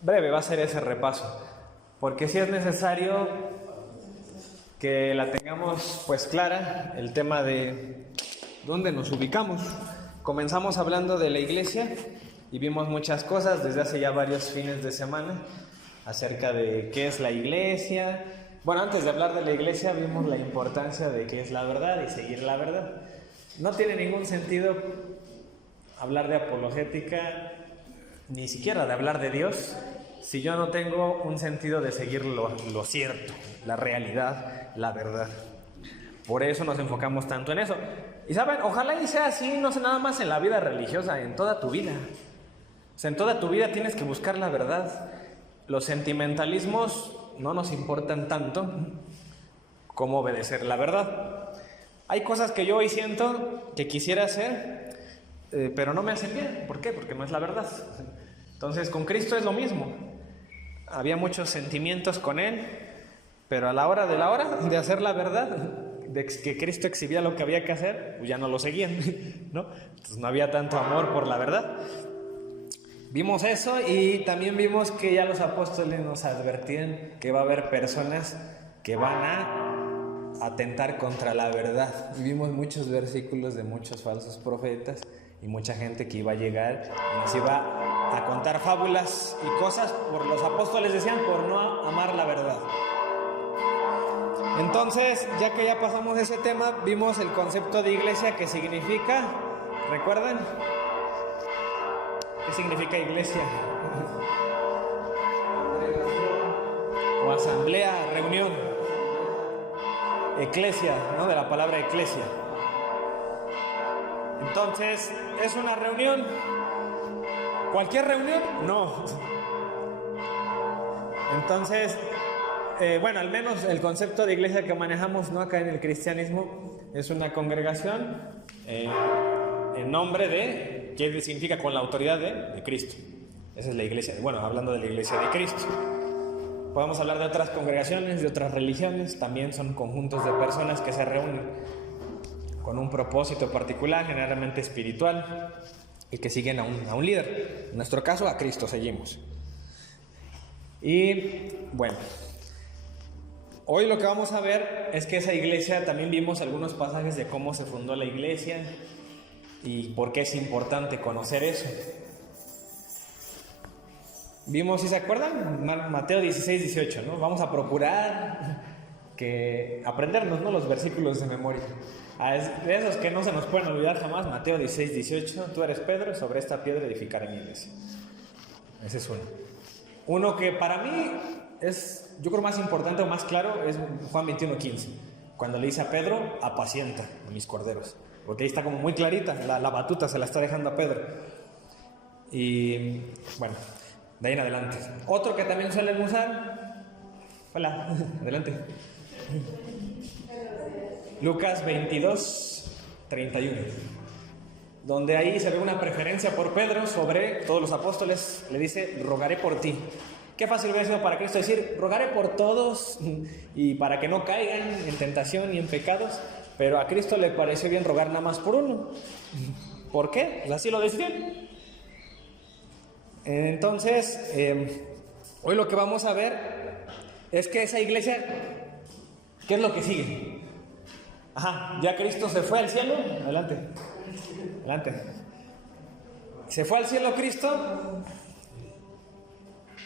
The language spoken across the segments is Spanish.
breve va a ser ese repaso, porque sí es necesario que la tengamos pues clara, el tema de dónde nos ubicamos. Comenzamos hablando de la iglesia y vimos muchas cosas desde hace ya varios fines de semana acerca de qué es la iglesia. Bueno, antes de hablar de la iglesia vimos la importancia de qué es la verdad y seguir la verdad. No tiene ningún sentido hablar de apologética, ni siquiera de hablar de Dios, si yo no tengo un sentido de seguir lo cierto, la realidad, la verdad. Por eso nos enfocamos tanto en eso. Y saben, ojalá y sea así, no sé, nada más en la vida religiosa, en toda tu vida. O sea, en toda tu vida tienes que buscar la verdad. Los sentimentalismos no nos importan tanto como obedecer la verdad. Hay cosas que yo hoy siento que quisiera hacer, pero no me hacen bien. ¿Por qué? Porque no es la verdad. Entonces, con Cristo es lo mismo. Había muchos sentimientos con Él, pero a la hora de hacer la verdad, de que Cristo exhibía lo que había que hacer, pues ya no lo seguían, ¿no? Entonces no había tanto amor por la verdad. Vimos eso y también vimos que ya los apóstoles nos advertían que va a haber personas que van a atentar contra la verdad. Y vimos muchos versículos de muchos falsos profetas y mucha gente que iba a llegar y nos iba a contar fábulas y cosas, por los apóstoles decían, por no amar la verdad. Entonces, ya que ya pasamos ese tema, vimos el concepto de iglesia, que significa, ¿recuerdan? ¿Qué significa iglesia? O asamblea, reunión. Eclesia, ¿no? De la palabra eclesia. Entonces, ¿es una reunión? ¿Cualquier reunión? No. Entonces, bueno, al menos el concepto de iglesia que manejamos, ¿no?, acá en el cristianismo, es una congregación en nombre de, ¿qué significa? Con la autoridad de Cristo. Esa es la iglesia, bueno, hablando de la iglesia de Cristo. Podemos hablar de otras congregaciones, de otras religiones, también son conjuntos de personas que se reúnen con un propósito particular, generalmente espiritual, y que siguen a un líder. En nuestro caso, a Cristo seguimos. Y bueno, hoy lo que vamos a ver es que esa iglesia, también vimos algunos pasajes de cómo se fundó la iglesia y por qué es importante conocer eso. Vimos, ¿sí se acuerdan? Mateo 16, 18, ¿no? Vamos a procurar que aprendernos, ¿no?, los versículos de memoria. De esos que no se nos pueden olvidar jamás. Mateo 16, 18, tú eres Pedro, sobre esta piedra edificaré mi iglesia. Ese es uno. Uno que para mí es, yo creo, más importante o más claro, es Juan 21, 15. Cuando le dice a Pedro, apacienta a mis corderos. Porque ahí está como muy clarita, la batuta se la está dejando a Pedro. Y bueno, de ahí en adelante. Otro que también suelen usar. Hola, adelante. Lucas 22, 31. Donde ahí se ve una preferencia por Pedro sobre todos los apóstoles. Le dice, rogaré por ti. Qué fácil hubiera sido para Cristo decir, rogaré por todos y para que no caigan en tentación y en pecados. Pero a Cristo le pareció bien rogar nada más por uno. ¿Por qué? Pues así lo decidió. Entonces, hoy lo que vamos a ver es que esa iglesia, ¿qué es lo que sigue? Ajá, ya Cristo se fue al cielo. Adelante. Se fue al cielo Cristo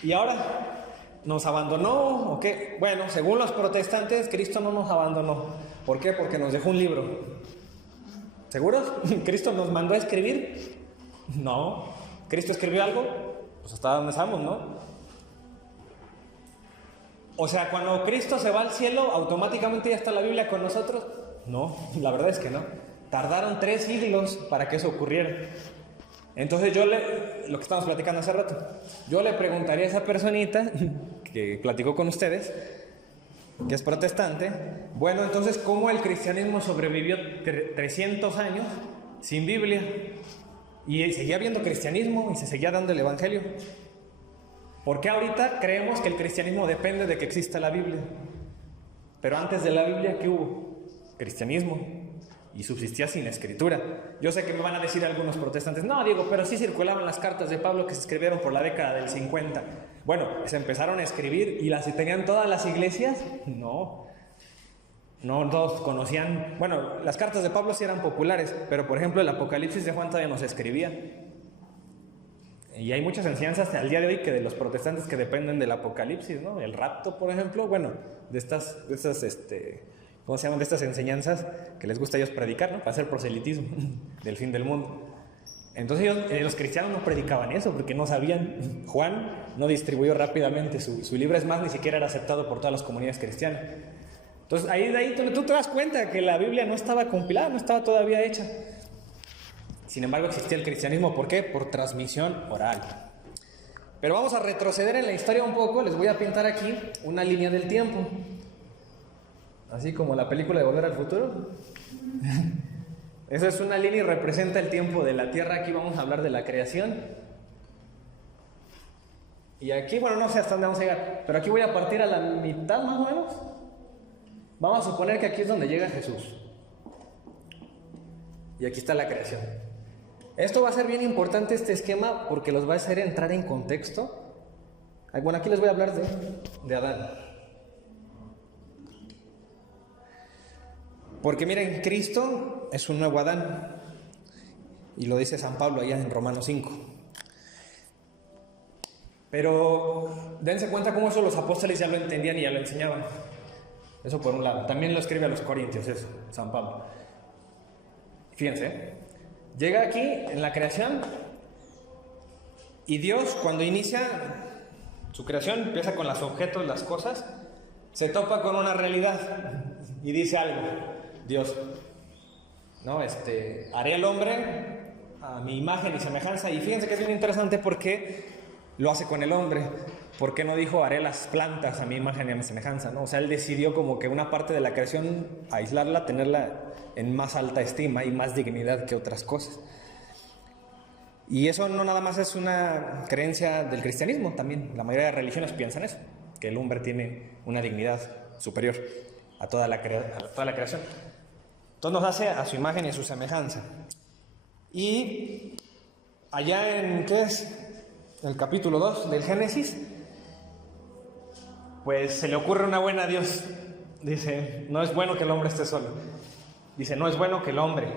y ahora nos abandonó, ¿o qué? Bueno, según los protestantes, Cristo no nos abandonó. ¿Por qué? Porque nos dejó un libro. ¿Seguros? ¿Cristo nos mandó a escribir? No. ¿Cristo escribió algo? Pues hasta donde estamos, ¿no? O sea, cuando Cristo se va al cielo, ¿automáticamente ya está la Biblia con nosotros? No, la verdad es que no. Tardaron 3 siglos para que eso ocurriera. Entonces lo que estamos platicando hace rato, yo le preguntaría a esa personita que platicó con ustedes, que es protestante, bueno, entonces, ¿cómo el cristianismo sobrevivió 300 años sin Biblia? Y seguía habiendo cristianismo y se seguía dando el evangelio. ¿Por qué ahorita creemos que el cristianismo depende de que exista la Biblia? Pero antes de la Biblia, ¿qué hubo? Cristianismo. y subsistía sin escritura. Yo sé que me van a decir algunos protestantes, no, Diego, pero sí circulaban las cartas de Pablo que se escribieron por la década del 50. Bueno, se empezaron a escribir y las tenían todas las iglesias. No todos conocían. Bueno, las cartas de Pablo sí eran populares, pero por ejemplo el Apocalipsis de Juan todavía no se escribía. Y hay muchas enseñanzas al día de hoy que de los protestantes que dependen del Apocalipsis, ¿no? El rapto, por ejemplo, bueno, de estas ¿cómo se llaman? De estas enseñanzas que les gusta a ellos predicar, ¿no? Para hacer proselitismo del fin del mundo. Entonces los cristianos no predicaban eso porque no sabían. Juan no distribuyó rápidamente su libro, es más, ni siquiera era aceptado por todas las comunidades cristianas. Entonces de ahí tú te das cuenta que la Biblia no estaba compilada, no estaba todavía hecha. Sin embargo existía el cristianismo, ¿por qué? Por transmisión oral. Pero vamos a retroceder en la historia un poco, les voy a pintar aquí una línea del tiempo. Así como la película de Volver al Futuro. Esa es una línea y representa el tiempo de la Tierra. Aquí vamos a hablar de la creación. Y aquí, bueno, no sé hasta dónde vamos a llegar, pero aquí voy a partir a la mitad más o menos. Vamos a suponer que aquí es donde llega Jesús. Y aquí está la creación. Esto va a ser bien importante, este esquema, porque los va a hacer entrar en contexto. Bueno, aquí les voy a hablar de Adán. Porque miren, Cristo es un nuevo Adán. Y lo dice San Pablo allá en Romanos 5. Pero dense cuenta cómo eso los apóstoles ya lo entendían y ya lo enseñaban. Eso por un lado. También lo escribe a los Corintios, eso, San Pablo. Fíjense, llega aquí en la creación y Dios, cuando inicia su creación, empieza con los objetos, las cosas, se topa con una realidad y dice algo. Dios, ¿no? Haré al hombre a mi imagen y semejanza. Y fíjense que es bien interesante porque lo hace con el hombre. ¿Por qué no dijo haré las plantas a mi imagen y a mi semejanza? ¿No? O sea, él decidió como que una parte de la creación aislarla, tenerla en más alta estima y más dignidad que otras cosas. Y eso no nada más es una creencia del cristianismo, también la mayoría de religiones piensan eso, que el hombre tiene una dignidad superior a toda la creación. Entonces nos hace a su imagen y a su semejanza. Y allá en, ¿qué es? El capítulo 2 del Génesis, pues se le ocurre una buena a Dios. Dice, no es bueno que el hombre esté solo. Dice, no es bueno que el hombre,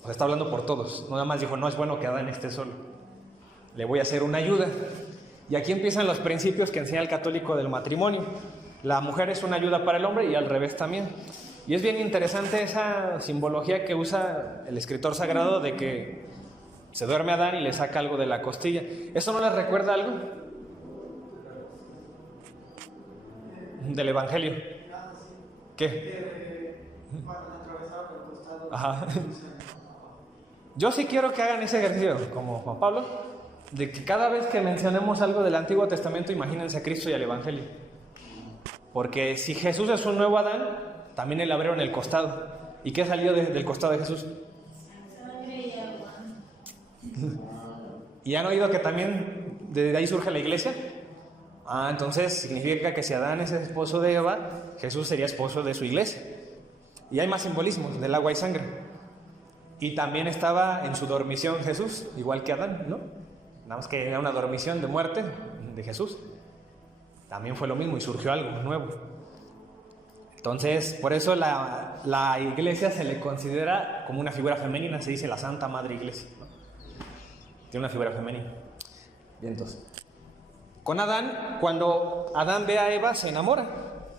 pues está hablando por todos, nada más dijo, no es bueno que Adán esté solo. Le voy a hacer una ayuda. Y aquí empiezan los principios que enseña el católico del matrimonio. La mujer es una ayuda para el hombre y al revés también. Y es bien interesante esa simbología que usa el escritor sagrado de que se duerme Adán y le saca algo de la costilla. ¿Eso no les recuerda algo? Del Evangelio. ¿Qué? Ajá. Yo sí quiero que hagan ese ejercicio, como Juan Pablo, de que cada vez que mencionemos algo del Antiguo Testamento, imagínense a Cristo y al Evangelio. Porque si Jesús es un nuevo Adán, también le abrieron el costado. ¿Y qué salió del costado de Jesús? ¿Y han oído que también de ahí surge la iglesia? Entonces significa que si Adán es esposo de Eva, Jesús sería esposo de su iglesia. Y hay más simbolismos del agua y sangre. Y también estaba en su dormición Jesús, igual que Adán, ¿no? Nada más que era una dormición de muerte de Jesús. También fue lo mismo y surgió algo nuevo. Entonces, por eso la iglesia se le considera como una figura femenina, se dice la Santa Madre Iglesia, ¿no? Tiene una figura femenina. Bien, entonces, con Adán, cuando Adán ve a Eva, se enamora.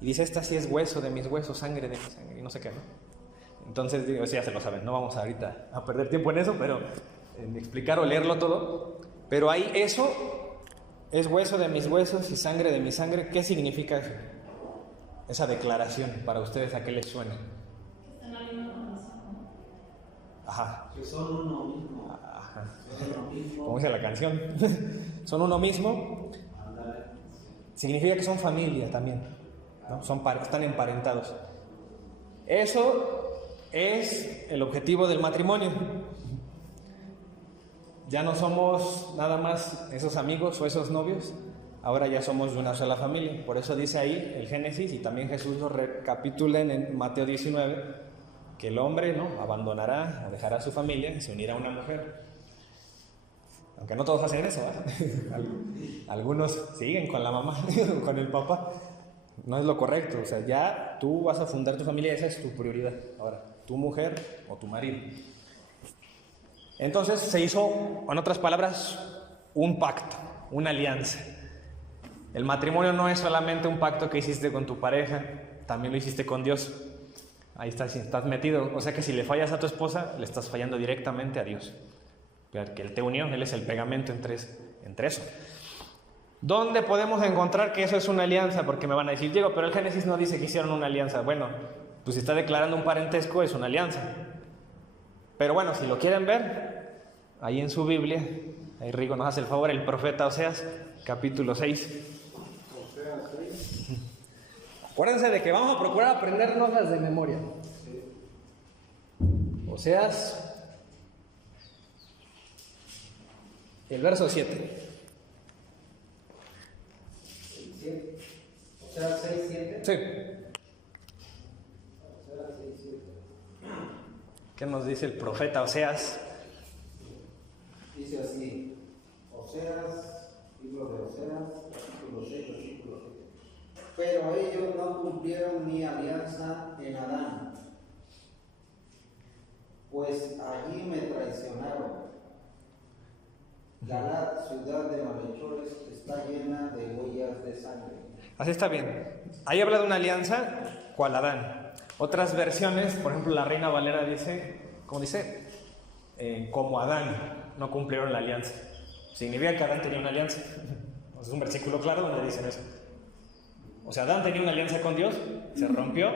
Y dice, esta sí es hueso de mis huesos, sangre de mi sangre, y no sé qué, ¿no? Entonces, digo, sí, ya se lo saben, no vamos ahorita a perder tiempo en eso, pero en explicar o leerlo todo. Pero ahí eso es hueso de mis huesos y sangre de mi sangre. ¿Qué significa eso? Esa declaración, para ustedes, ¿a qué les suena? Que están en la misma condición. Ajá. Que son uno mismo. Ajá. Son uno mismo. Como dice la canción. Son uno mismo. Significa que son familia también, ¿no? Están emparentados. Eso es el objetivo del matrimonio. Ya no somos nada más esos amigos o esos novios. Ahora ya somos de una sola familia. Por eso dice ahí el Génesis, y también Jesús lo recapitula en Mateo 19, que el hombre, ¿no?, abandonará o dejará a su familia y se unirá a una mujer. Aunque no todos hacen eso, ¿verdad? Algunos siguen con la mamá, con el papá. No es lo correcto. O sea, ya tú vas a fundar tu familia, esa es tu prioridad. Ahora, tu mujer o tu marido. Entonces se hizo, en otras palabras, un pacto, una alianza. El matrimonio no es solamente un pacto que hiciste con tu pareja, también lo hiciste con Dios. Ahí estás metido. O sea que si le fallas a tu esposa, le estás fallando directamente a Dios. Que Él te unió, Él es el pegamento entre eso. ¿Dónde podemos encontrar que eso es una alianza? Porque me van a decir, Diego, pero el Génesis no dice que hicieron una alianza. Bueno, pues si está declarando un parentesco, es una alianza. Pero bueno, si lo quieren ver, ahí en su Biblia, ahí Rigo nos hace el favor, el profeta Oseas, capítulo 6. Oseas 6. Acuérdense de que vamos a procurar aprendernos las de memoria. Oseas, el verso 7. Oseas 6, 7. Sí. Oseas 6, 7. ¿Qué nos dice el profeta Oseas? Dice así, Oseas, libro de Oseas, capítulo 6, versículo 7. Pero ellos no cumplieron mi alianza en Adán, pues allí me traicionaron. Galad, ciudad de malhechores, está llena de huellas de sangre. Así está bien. Ahí habla de una alianza, cual Adán. Otras versiones, por ejemplo, la Reina Valera dice, ¿cómo dice? Como Adán no cumplieron la alianza. Significa que Adán tenía una alianza. Es un versículo claro donde dicen eso. O sea, Adán tenía una alianza con Dios, se rompió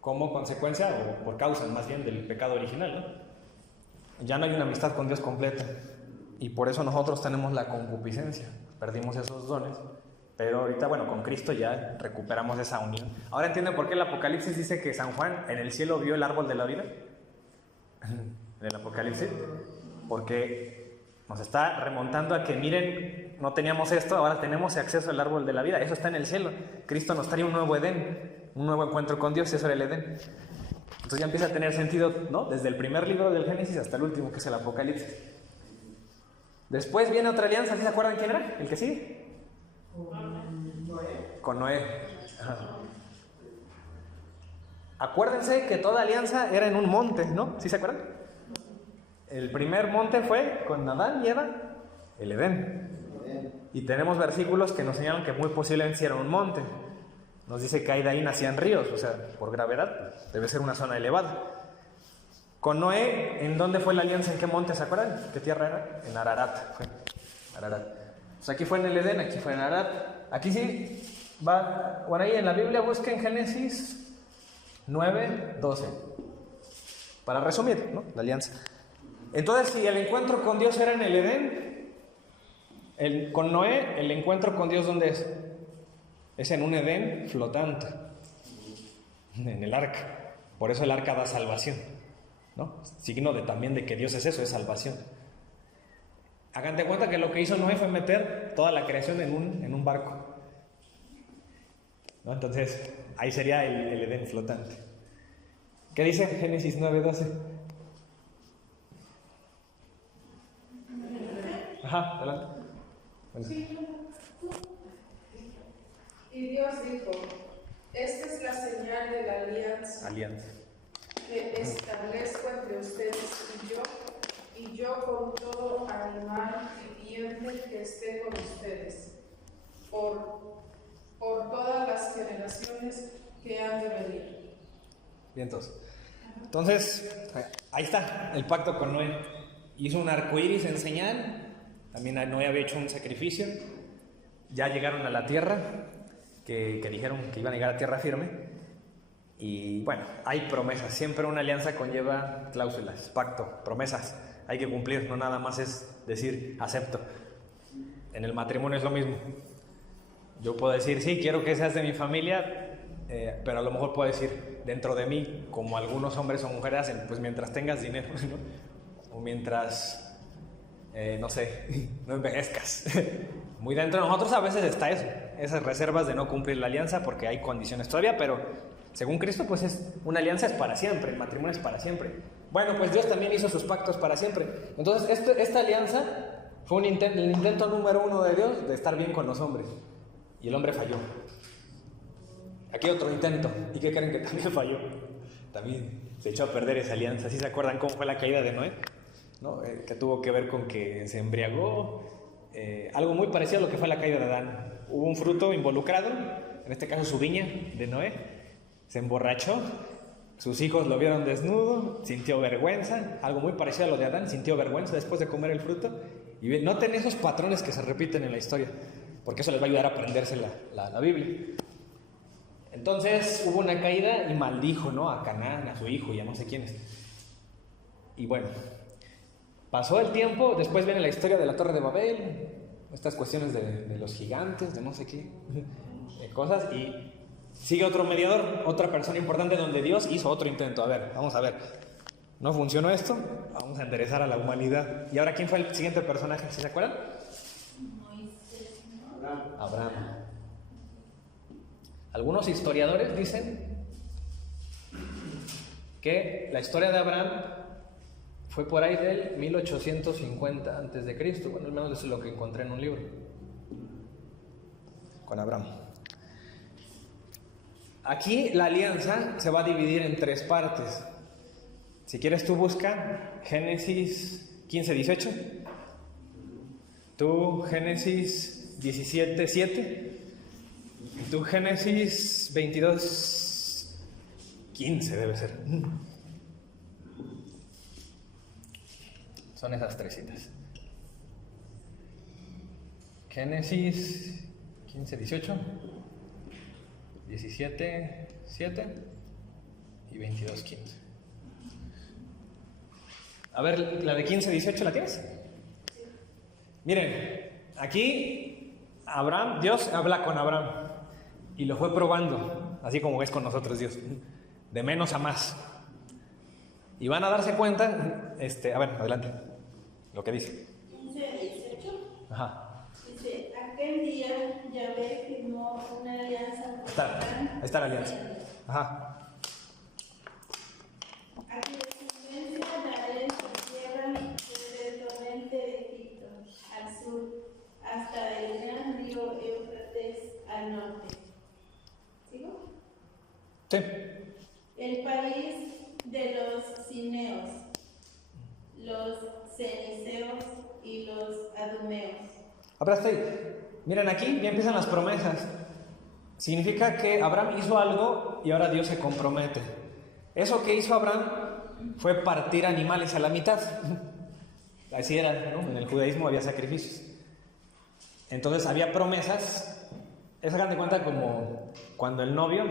como consecuencia o por causa más bien del pecado original, ¿no? Ya no hay una amistad con Dios completa y por eso nosotros tenemos la concupiscencia. Perdimos esos dones, pero ahorita, bueno, con Cristo ya recuperamos esa unión. Ahora entienden por qué el Apocalipsis dice que San Juan en el cielo vio el árbol de la vida. En el Apocalipsis, porque nos está remontando a que miren, no teníamos esto, ahora tenemos acceso al árbol de la vida. Eso está en el cielo. Cristo nos trae un nuevo Edén, un nuevo encuentro con Dios, eso era el Edén. Entonces ya empieza a tener sentido, ¿no? Desde el primer libro del Génesis hasta el último, que es el Apocalipsis. Después viene otra alianza, ¿sí se acuerdan quién era? ¿El que sigue? Con Noé. Ajá. Acuérdense que toda alianza era en un monte, ¿no? ¿Sí se acuerdan? El primer monte fue con Adán y Eva, el Edén. Y tenemos versículos que nos señalan que muy posiblemente era un monte. Nos dice que ahí de ahí nacían ríos, o sea, por gravedad, debe ser una zona elevada. Con Noé, ¿en dónde fue la alianza? ¿En qué monte? ¿Se acuerdan? ¿Qué tierra era? En Ararat. Ararat. Pues aquí fue en el Edén, aquí fue en Ararat. Aquí sí, va, por ahí en la Biblia busquen Génesis 9, 12. Para resumir, ¿no? La alianza. Entonces, si el encuentro con Dios era en el Edén, con Noé, el encuentro con Dios, ¿dónde es? Es en un Edén flotante, en el arca. Por eso el arca da salvación, ¿no? Signo también de que Dios es eso, es salvación. Hagan de cuenta que lo que hizo Noé fue meter toda la creación en un barco, ¿no? Entonces, ahí sería el Edén flotante. ¿Qué dice Génesis 9:12? Ajá, adelante. Bueno. Y Dios dijo, esta es la señal de la alianza que establezco entre ustedes y yo con todo animal viviente que esté con ustedes, por todas las generaciones que han de venir. Bien, entonces, ahí está el pacto con Noé. Hizo un arco iris en señal. También Noé había hecho un sacrificio. Ya llegaron a la tierra, que dijeron que iban a llegar a tierra firme. Y bueno, hay promesas. Siempre una alianza conlleva cláusulas, pacto, promesas. Hay que cumplir, no nada más es decir acepto. En el matrimonio es lo mismo. Yo puedo decir, sí, quiero que seas de mi familia, pero a lo mejor puedo decir, dentro de mí, como algunos hombres o mujeres hacen, pues mientras tengas dinero, ¿no? O mientras, no sé, no envejezcas. Muy dentro de nosotros a veces está eso, esas reservas de no cumplir la alianza porque hay condiciones todavía, pero Según Cristo, pues una alianza es para siempre, el matrimonio es para siempre. Bueno, pues Dios también hizo sus pactos para siempre. Entonces, esta alianza fue el intento número 1 de Dios de estar bien con los hombres. Y el hombre falló. Aquí otro intento. ¿Y qué creen que también falló? También se echó a perder esa alianza. ¿Sí se acuerdan cómo fue la caída de Noé? ¿No? Que tuvo que ver con que se embriagó. Algo muy parecido a lo que fue la caída de Adán. Hubo un fruto involucrado, en este caso su viña de Noé. Se emborrachó. Sus hijos lo vieron desnudo, sintió vergüenza. Algo muy parecido a lo de Adán, sintió vergüenza después de comer el fruto. Y noten esos patrones que se repiten en la historia, porque eso les va a ayudar a aprenderse la Biblia. Entonces hubo una caída y maldijo, ¿no?, a Canaán, a su hijo y a no sé quiénes. Y bueno, pasó el tiempo, después viene la historia de la Torre de Babel, estas cuestiones de los gigantes, de no sé qué, cosas, y sigue otro mediador, otra persona importante donde Dios hizo otro intento. A ver, vamos a ver, no funcionó esto, vamos a enderezar a la humanidad. ¿Y ahora quién fue el siguiente personaje? ¿Sí se acuerdan? Moisés, ¿no? Abraham. Algunos historiadores dicen que la historia de Abraham fue por ahí del 1850 antes de Cristo. Bueno, al menos eso es lo que encontré en un libro con Abraham. Aquí la alianza se va a dividir en 3 partes. Si quieres tú busca Génesis 15:18, tú Génesis 17:7 y tú Génesis 22:15 debe ser. Son esas 3 citas. Génesis 15:18, 17:7 y 22:15. A ver, la de 15:18, ¿la tienes? Miren, aquí Dios habla con Abraham y lo fue probando, así como es con nosotros Dios, de menos a más. Y van a darse cuenta, a ver, adelante, lo que dice. 15:18. Ajá. Dice, aquel día Yahvé firmó una alianza con Ahí está la alianza. Ajá. A tu descendencia daré su tierra desde el torrente de Egipto al sur hasta el gran río Éufrates al norte. ¿Sigo? Sí. El país de los cineos, los ceniceos y los adumeos. Ahora está ahí. Miren, aquí ya empiezan las promesas. Significa que Abraham hizo algo y ahora Dios se compromete. Eso que hizo Abraham fue partir animales a la mitad. Así era, ¿no? En el judaísmo había sacrificios. Entonces había promesas. Es, hagan de cuenta, como cuando el novio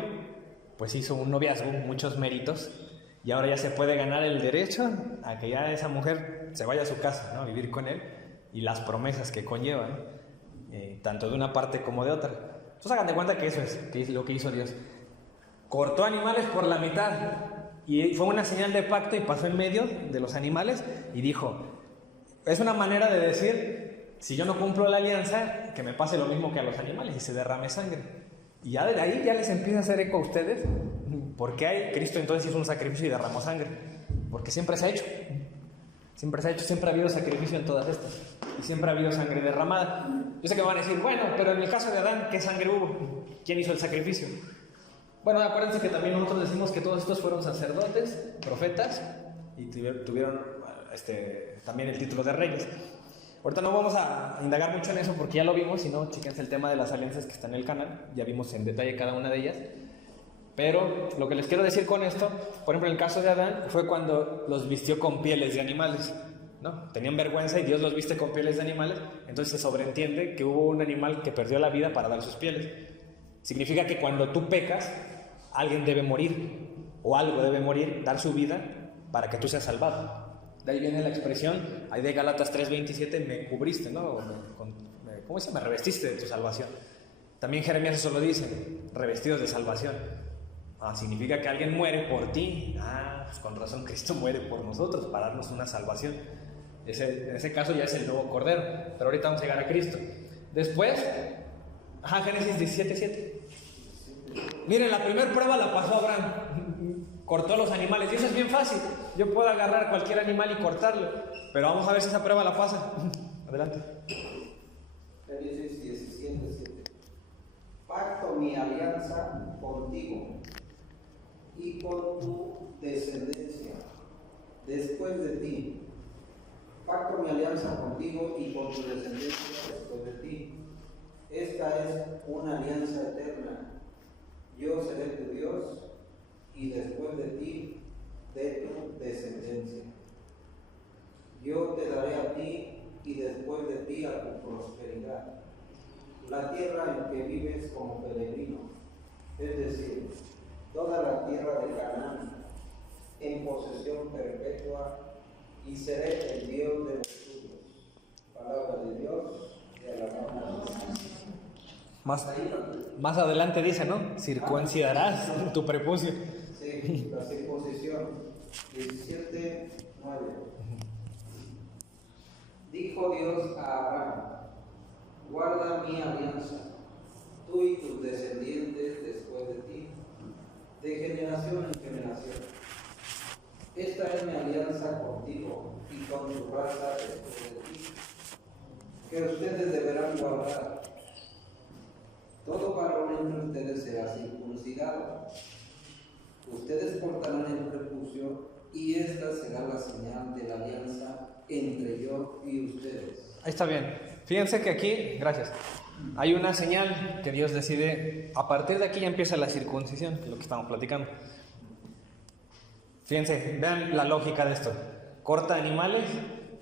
pues hizo un noviazgo, muchos méritos, y ahora ya se puede ganar el derecho a que ya esa mujer se vaya a su casa, ¿no?, a vivir con él, y las promesas que conllevan, tanto de una parte como de otra. Entonces hagan de cuenta que eso es lo que hizo Dios. Cortó animales por la mitad y fue una señal de pacto, y pasó en medio de los animales y dijo, es una manera de decir, si yo no cumplo la alianza, que me pase lo mismo que a los animales y se derrame sangre. Y ya de ahí ya les empieza a hacer eco a ustedes, porque Cristo entonces hizo un sacrificio y derramó sangre, porque siempre se ha hecho, siempre ha habido sacrificio en todas estas, y siempre ha habido sangre derramada. Yo sé que me van a decir, bueno, pero en el caso de Adán, ¿qué sangre hubo? ¿Quién hizo el sacrificio? Bueno, acuérdense que también nosotros decimos que todos estos fueron sacerdotes, profetas, y tuvieron también el título de reyes. Ahorita no vamos a indagar mucho en eso porque ya lo vimos, sino chíquense el tema de las alianzas que está en el canal, ya vimos en detalle cada una de ellas. Pero lo que les quiero decir con esto, por ejemplo, en el caso de Adán, fue cuando los vistió con pieles de animales, ¿no? Tenían vergüenza y Dios los viste con pieles de animales, entonces se sobreentiende que hubo un animal que perdió la vida para dar sus pieles. Significa que cuando tú pecas, alguien debe morir, o algo debe morir, dar su vida para que tú seas salvado. De ahí viene la expresión, ahí de Gálatas 3:27, me cubriste, ¿no? ¿Cómo dice? Me revestiste de tu salvación. También Jeremías eso lo dice, revestidos de salvación. Significa que alguien muere por ti. Pues con razón Cristo muere por nosotros, para darnos una salvación. En ese caso ya es el nuevo Cordero, pero ahorita vamos a llegar a Cristo. Después, Génesis 17:7. Miren, la primera prueba la pasó Abraham. Cortó los animales. Y eso es bien fácil. Yo puedo agarrar cualquier animal y cortarlo. Pero vamos a ver si esa prueba la pasa. Adelante. Génesis 17:7. Pacto mi alianza contigo y con tu descendencia después de ti. Pacto mi alianza contigo y con tu descendencia después de ti. Esta es una alianza eterna. Yo seré tu Dios y después de ti, de tu descendencia. Yo te daré a ti y después de ti a tu prosperidad la tierra en que vives como peregrino, es decir, toda la tierra de Canaán, en posesión perpetua, y seré el Dios de los tuyos. Palabra de Dios, te alabamos. Más adelante dice, ¿no? Circuncidarás tu prepucio. Sí, la circuncisión. 17:9. Dijo Dios a Abraham: guarda mi alianza, tú y tus descendientes después de ti, de generación en generación. Esta es mi alianza contigo y con tu raza después de ti, que ustedes deberán guardar. Todo varón entre ustedes será circuncidado. Ustedes cortarán el prepucio y esta será la señal de la alianza entre yo y ustedes. Ahí está bien. Fíjense que aquí, gracias, hay una señal que Dios decide. A partir de aquí ya empieza la circuncisión, que es lo que estamos platicando. Fíjense, vean la lógica de esto. Corta animales,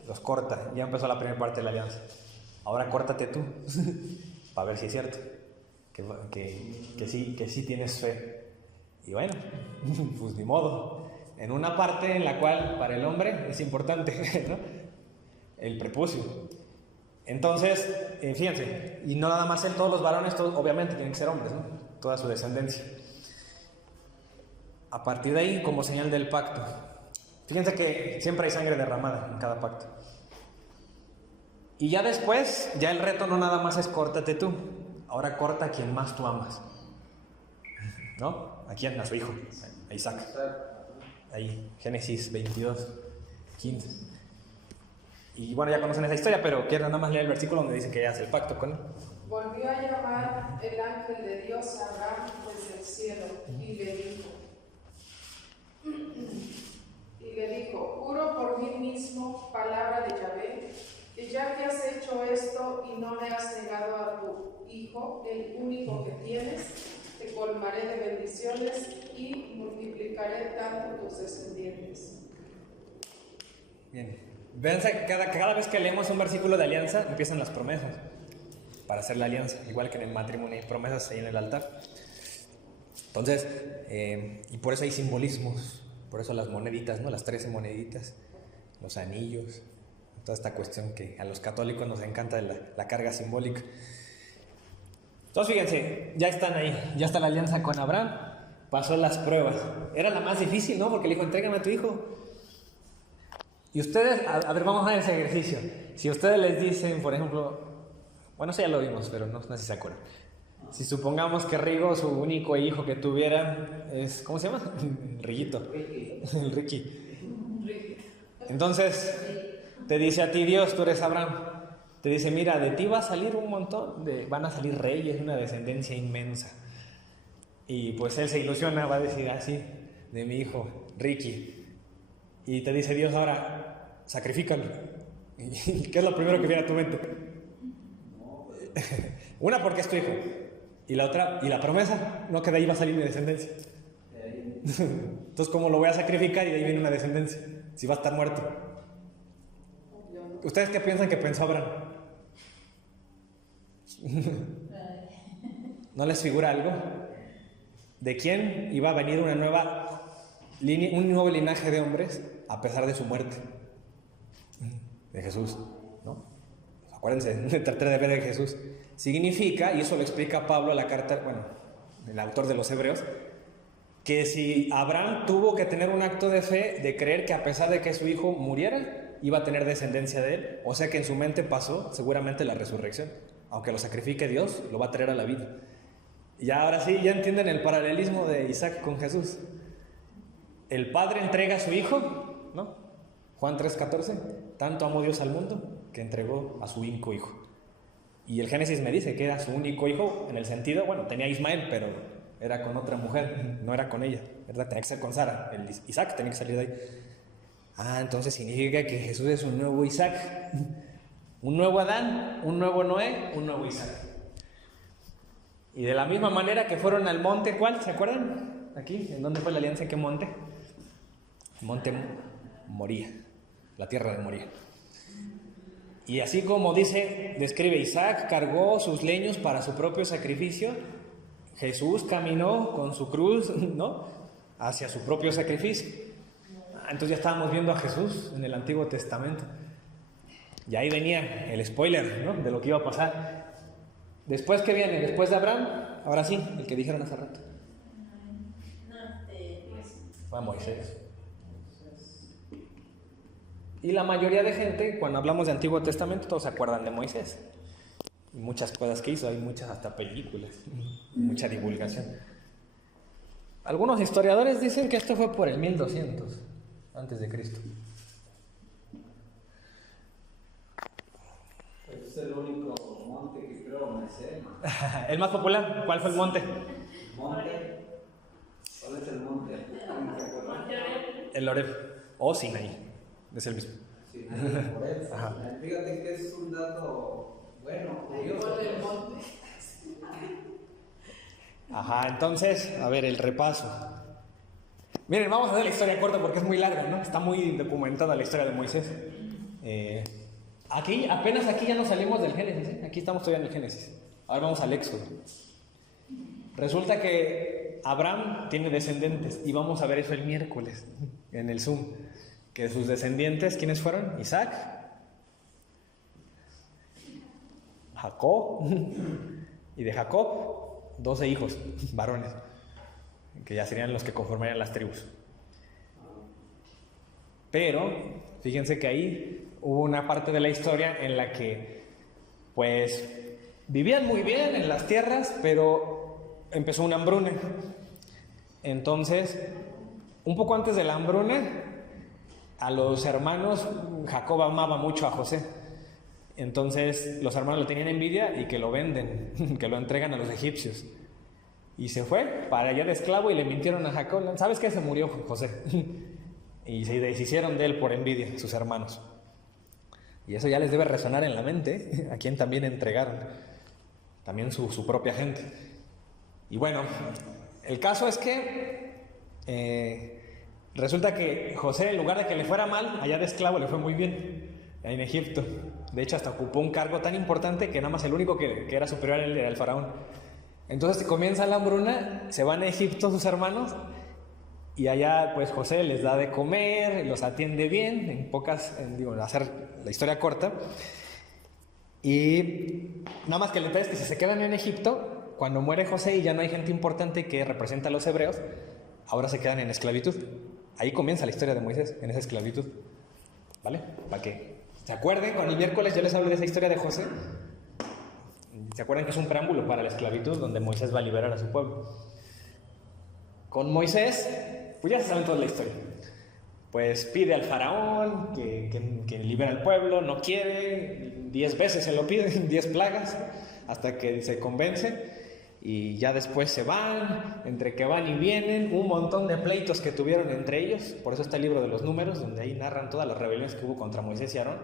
los corta. Ya empezó la primera parte de la alianza. Ahora córtate tú, para ver si es cierto. Que sí tienes fe. Y bueno, pues ni modo. En una parte en la cual para el hombre es importante, ¿no? El prepucio. Entonces, fíjense, y no nada más él, todos los varones, todos, obviamente tienen que ser hombres, ¿no? Toda su descendencia. A partir de ahí, como señal del pacto. Fíjense que siempre hay sangre derramada en cada pacto. Y ya después, ya el reto no nada más es córtate tú. Ahora corta a quien más tú amas. ¿No? ¿A quién? A su hijo, a Isaac. Ahí, Génesis 22:15. Y bueno, ya conocen esa historia, pero quiero nada más leer el versículo donde dice que ella hace el pacto con él. Volvió a llamar el ángel de Dios a Abraham desde el cielo y le dijo, juro por mí mismo, palabra de Yahvé, que ya que has hecho esto y no me has negado a tu hijo, el único que tienes, te colmaré de bendiciones y multiplicaré tanto tus descendientes. Bien. Vean, cada vez que leemos un versículo de alianza, empiezan las promesas para hacer la alianza, igual que en el matrimonio hay promesas ahí en el altar. Entonces, y por eso hay simbolismos, por eso las moneditas, ¿no? Las 13 moneditas, los anillos, toda esta cuestión que a los católicos nos encanta de la carga simbólica. Entonces, fíjense, ya están ahí, ya está la alianza con Abraham, pasó las pruebas. Era la más difícil, ¿no? Porque le dijo, entrégame a tu hijo. Y ustedes, a ver, vamos a hacer ese ejercicio. Si ustedes les dicen, por ejemplo, bueno, eso ya lo vimos, pero no sé si se acuerdan. Si supongamos que Rigo, su único hijo que tuviera, es, ¿cómo se llama? Rillito. El Ricky. Entonces, te dice a ti Dios, tú eres Abraham. Te dice, mira, de ti va a salir un montón, van a salir reyes, una descendencia inmensa. Y pues él se ilusiona, va a decir así, de mi hijo, Ricky. Y te dice Dios, ahora, sacrifícalo. ¿Y qué es lo primero que viene a tu mente? Una, porque es tu hijo. Y la otra, y la promesa, no, que de ahí va a salir mi descendencia. Entonces, ¿cómo lo voy a sacrificar y de ahí viene una descendencia? Si va a estar muerto. ¿Ustedes qué piensan que pensó Abraham? ¿No les figura algo? ¿De quién iba a venir una nueva línea, un nuevo linaje de hombres a pesar de su muerte? De Jesús, ¿no? Acuérdense, traté de ver de Jesús. Significa, y eso lo explica Pablo en la carta, bueno, el autor de los Hebreos, que si Abraham tuvo que tener un acto de fe, de creer que a pesar de que su hijo muriera, iba a tener descendencia de él, o sea que en su mente pasó seguramente la resurrección. Aunque lo sacrifique Dios, lo va a traer a la vida. Y ahora sí, ya entienden el paralelismo de Isaac con Jesús. El Padre entrega a su Hijo, ¿no? Juan 3:14, tanto amó Dios al mundo que entregó a su único hijo. Y el Génesis me dice que era su único hijo en el sentido, bueno, tenía a Ismael, pero era con otra mujer, no era con ella, ¿verdad? Tenía que ser con Sara, el Isaac tenía que salir de ahí. Ah, entonces significa que Jesús es un nuevo Isaac, un nuevo Adán, un nuevo Noé, un nuevo Isaac. Y de la misma manera que fueron al monte, ¿cuál? ¿Se acuerdan? Aquí, ¿en dónde fue la alianza? ¿En qué monte? Monte Moría, la tierra de Moría. Y así como describe Isaac, cargó sus leños para su propio sacrificio, Jesús caminó con su cruz, ¿no?, hacia su propio sacrificio. Entonces ya estábamos viendo a Jesús en el Antiguo Testamento. Y ahí venía el spoiler, ¿no?, de lo que iba a pasar. Después, ¿qué viene? Después de Abraham, ahora sí, el que dijeron hace rato. Fue Moisés. Y la mayoría de gente, cuando hablamos de Antiguo Testamento, todos se acuerdan de Moisés. Y muchas cosas que hizo, hay muchas hasta películas, mucha divulgación. Algunos historiadores dicen que esto fue por el 1200 antes de Cristo. Es el único monte que creo me sé. El más popular, ¿cuál fue el monte? ¿Monte? ¿Cuál es el monte? El Horeb o Sinaí, es el mismo. Sí, por eso. Ajá. Fíjate que es un dato bueno, curioso. Ajá, entonces, a ver, el repaso. Miren, vamos a hacer la historia corta porque es muy larga, ¿no? Está muy documentada la historia de Moisés. Apenas aquí ya nos salimos del Génesis, ¿eh? Aquí estamos todavía en el Génesis. Ahora vamos al Éxodo. Resulta que Abraham tiene descendientes y vamos a ver eso el miércoles en el Zoom. Que sus descendientes, ¿quiénes fueron? Isaac, Jacob, y de Jacob 12 hijos, varones, que ya serían los que conformarían las tribus. Pero fíjense que ahí hubo una parte de la historia en la que pues vivían muy bien en las tierras, pero empezó una hambruna. Entonces, un poco antes de la hambruna, a los hermanos, Jacob amaba mucho a José. Entonces los hermanos le tenían envidia y que lo venden, que lo entregan a los egipcios. Y se fue para allá de esclavo y le mintieron a Jacob. ¿Sabes qué? Se murió José. Y se deshicieron de él por envidia, sus hermanos. Y eso ya les debe resonar en la mente, ¿eh? A quien también entregaron. También su propia gente. Y bueno, el caso es que resulta que José, en lugar de que le fuera mal, allá de esclavo le fue muy bien, en Egipto. De hecho, hasta ocupó un cargo tan importante que nada más el único que era superior a él era el faraón. Entonces comienza la hambruna, se van a Egipto sus hermanos, y allá pues José les da de comer, los atiende bien, hacer la historia corta. Y nada más que el detalle es que si se quedan en Egipto, cuando muere José y ya no hay gente importante que representa a los hebreos, ahora se quedan en esclavitud. Ahí comienza la historia de Moisés, en esa esclavitud. ¿Vale? Para que se acuerden, cuando el miércoles yo les hablo de esa historia de José, se acuerdan que es un preámbulo para la esclavitud donde Moisés va a liberar a su pueblo. Con Moisés, pues ya se saben toda la historia. Pues pide al faraón que libera al pueblo, no quiere, 10 veces se lo pide, 10 plagas, hasta que se convence. Y ya después se van, entre que van y vienen, un montón de pleitos que tuvieron entre ellos. Por eso está el libro de los Números, donde ahí narran todas las rebeliones que hubo contra Moisés y Aarón.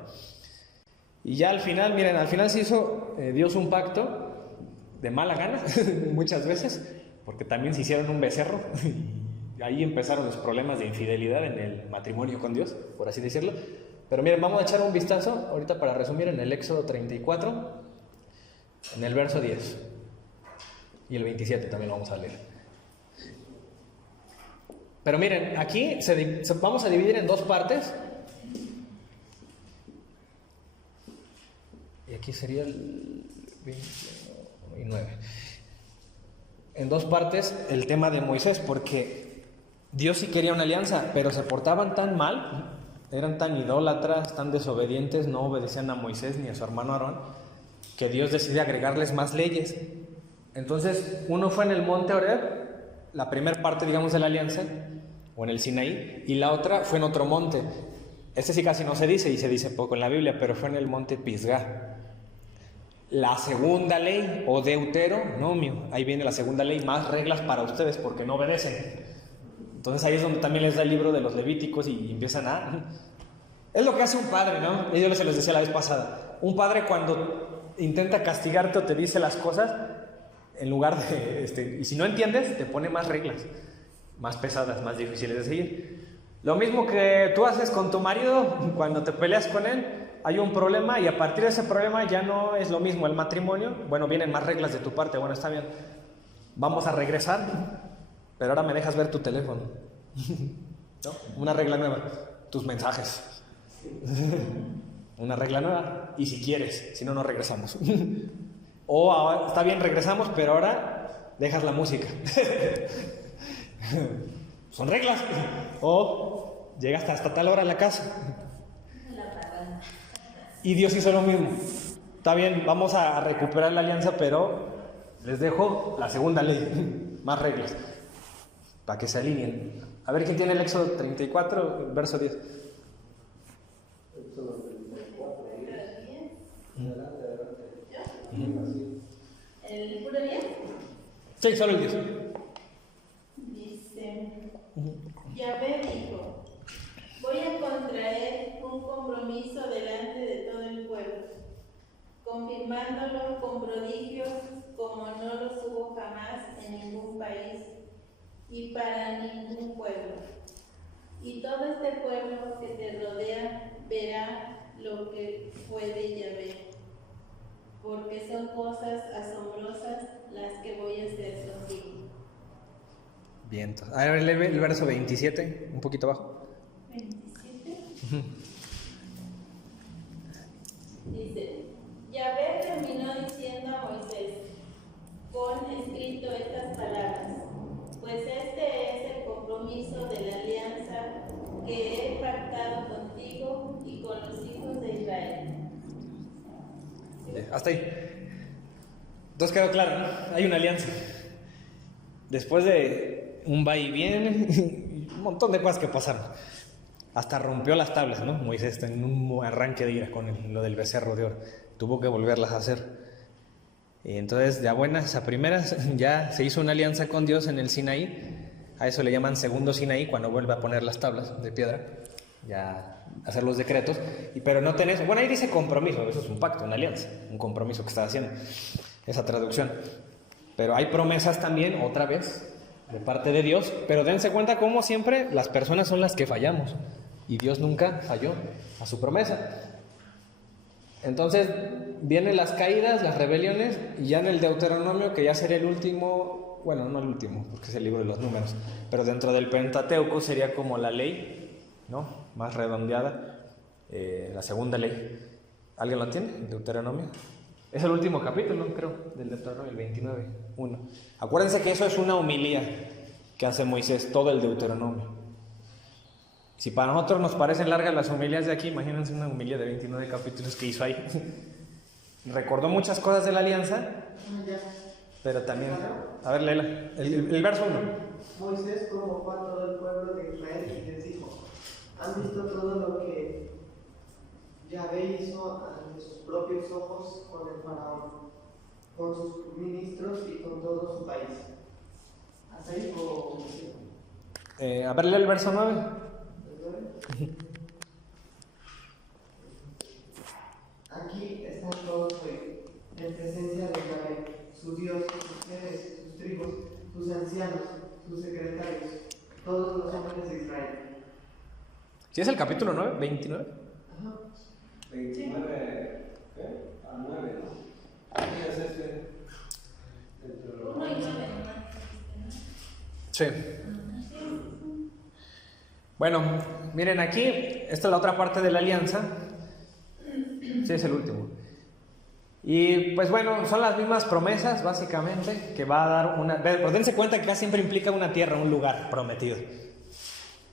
Y ya al final, miren, al final se hizo Dios un pacto de mala gana, muchas veces, porque también se hicieron un becerro. Y ahí empezaron los problemas de infidelidad en el matrimonio con Dios, por así decirlo. Pero miren, vamos a echar un vistazo ahorita para resumir en el Éxodo 34, en el verso 10. Y el 27 también lo vamos a leer. Pero miren, aquí vamos a dividir en dos partes. Y aquí sería el 29. En dos partes el tema de Moisés, porque Dios sí quería una alianza, pero se portaban tan mal, eran tan idólatras, tan desobedientes, no obedecían a Moisés ni a su hermano Aarón, que Dios decide agregarles más leyes. Entonces, uno fue en el monte Horeb, la primera parte, digamos, de la alianza, o en el Sinaí, y la otra fue en otro monte. Este sí casi no se dice, y se dice poco en la Biblia, pero fue en el monte Pisgah. La segunda ley, o Deuteronomio, ahí viene la segunda ley, más reglas para ustedes porque no obedecen. Entonces ahí es donde también les da el libro de los Levíticos y empiezan a... Es lo que hace un padre, ¿no? Yo se los decía la vez pasada. Un padre cuando intenta castigarte o te dice las cosas, en lugar de... y si no entiendes, te pone más reglas, más pesadas, más difíciles de seguir. Lo mismo que tú haces con tu marido, cuando te peleas con él, hay un problema y a partir de ese problema ya no es lo mismo el matrimonio. Bueno, vienen más reglas de tu parte, bueno, está bien. Vamos a regresar, pero ahora me dejas ver tu teléfono. ¿No? Una regla nueva, tus mensajes. Una regla nueva, y si quieres, si no, no regresamos. O ahora, está bien, regresamos, pero ahora dejas la música. Son reglas. O llegas hasta tal hora a la casa. Y Dios hizo lo mismo. Está bien, vamos a recuperar la alianza, pero les dejo la segunda ley, más reglas, para que se alineen. A ver quién tiene el Éxodo 34, verso 10. Éxodo 34, 10. ¿El puro 10? Sí, solo el 10. Dice, Yahvé dijo, voy a contraer un compromiso delante de todo el pueblo, confirmándolo con prodigios como no los hubo jamás en ningún país y para ningún pueblo. Y todo este pueblo que te rodea verá lo que fue de Yahvé, porque son cosas asombrosas las que voy a hacer contigo. Bien, entonces, a ver, lee el verso 27, un poquito abajo. 27. Dice, Yahvé terminó diciendo a Moisés, pon escrito estas palabras, pues este es el compromiso de la alianza que he pactado contigo y con los hijos de Israel. Hasta ahí. Entonces quedó claro, ¿no? Hay una alianza. Después de un va y viene, un montón de cosas que pasaron. Hasta rompió las tablas, ¿no? Moisés en un arranque de ira con lo del becerro de oro. Tuvo que volverlas a hacer. Y entonces, de a buenas a primeras, ya se hizo una alianza con Dios en el Sinaí. A eso le llaman segundo Sinaí, cuando vuelve a poner las tablas de piedra. Ya hacer los decretos. Pero no tenés... Bueno, ahí dice compromiso. Eso es un pacto, una alianza. Un compromiso que está haciendo. Esa traducción. Pero hay promesas también, otra vez, de parte de Dios. Pero dense cuenta cómo siempre las personas son las que fallamos. Y Dios nunca falló a su promesa. Entonces vienen las caídas, las rebeliones, y ya en el Deuteronomio, que ya sería el último, bueno, no el último, porque es el libro de los números, pero dentro del Pentateuco sería como la ley, ¿no? Más redondeada, la segunda ley. ¿Alguien lo tiene? ¿El Deuteronomio? Es el último capítulo, creo, del Deuteronomio, el 29:1. Acuérdense que eso es una homilía que hace Moisés, todo el Deuteronomio. Si para nosotros nos parecen largas las homilías de aquí, imagínense una homilía de 29 capítulos que hizo ahí. Recordó muchas cosas de la alianza, pero también... A ver, léela. El verso 1. Moisés convocó a todo el pueblo de Israel y les dijo, ¿han visto todo lo que Yahvé hizo ante sus propios ojos con el faraón, con sus ministros y con todo su país? ¿Hasta ahí o...? A ver, lee el verso 9. Aquí están todos hoy, en presencia de Yahvé, su Dios, sus jefes, sus tribus, sus ancianos, sus secretarios, todos los hombres de Israel. ¿Sí es el capítulo 9? ¿29? Ajá. 29, ¿qué? A 9, ¿no? ¿Qué es este? Uno y 9. Sí. Bueno, miren aquí, esta es la otra parte de la alianza. Sí, es el último. Y pues bueno, son las mismas promesas, básicamente, que va a dar una... Pero dense cuenta que acá siempre implica una tierra, un lugar prometido.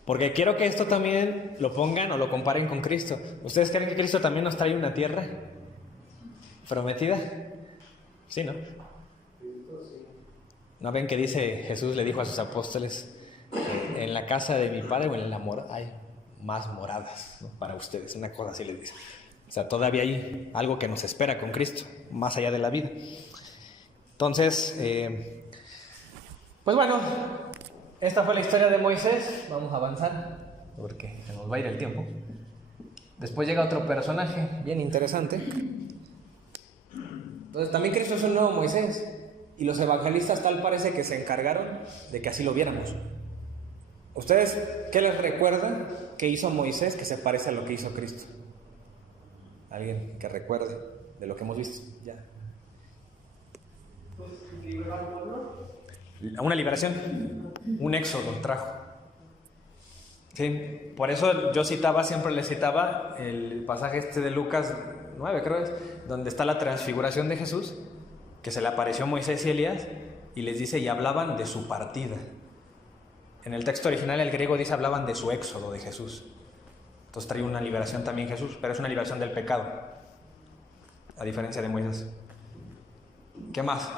Porque quiero que esto también lo pongan o lo comparen con Cristo. ¿Ustedes creen que Cristo también nos trae una tierra prometida? Sí, ¿no? Cristo, sí. ¿No ven que dice Jesús le dijo a sus apóstoles que en la casa de mi Padre o en la morada hay más moradas, ¿no?, para ustedes? Una cosa así les dice. O sea, todavía hay algo que nos espera con Cristo, más allá de la vida. Entonces, pues bueno, esta fue la historia de Moisés. Vamos a avanzar porque se nos va a ir el tiempo. Después llega otro personaje bien interesante. Entonces también Cristo es un nuevo Moisés, y los evangelistas tal parece que se encargaron de que así lo viéramos. ¿Ustedes qué les recuerda que hizo Moisés que se parece a lo que hizo Cristo? ¿Alguien que recuerde de lo que hemos visto? Ya. Pues liberarlo, ¿no? Una liberación, un éxodo trajo. Sí, por eso yo siempre les citaba el pasaje este de Lucas 9, creo es, donde está la transfiguración de Jesús, que se le apareció a Moisés y Elías, y les dice, y hablaban de su partida. En el texto original, el griego dice, hablaban de su éxodo de Jesús. Entonces trae una liberación también Jesús, pero es una liberación del pecado, a diferencia de Moisés. ¿Qué más?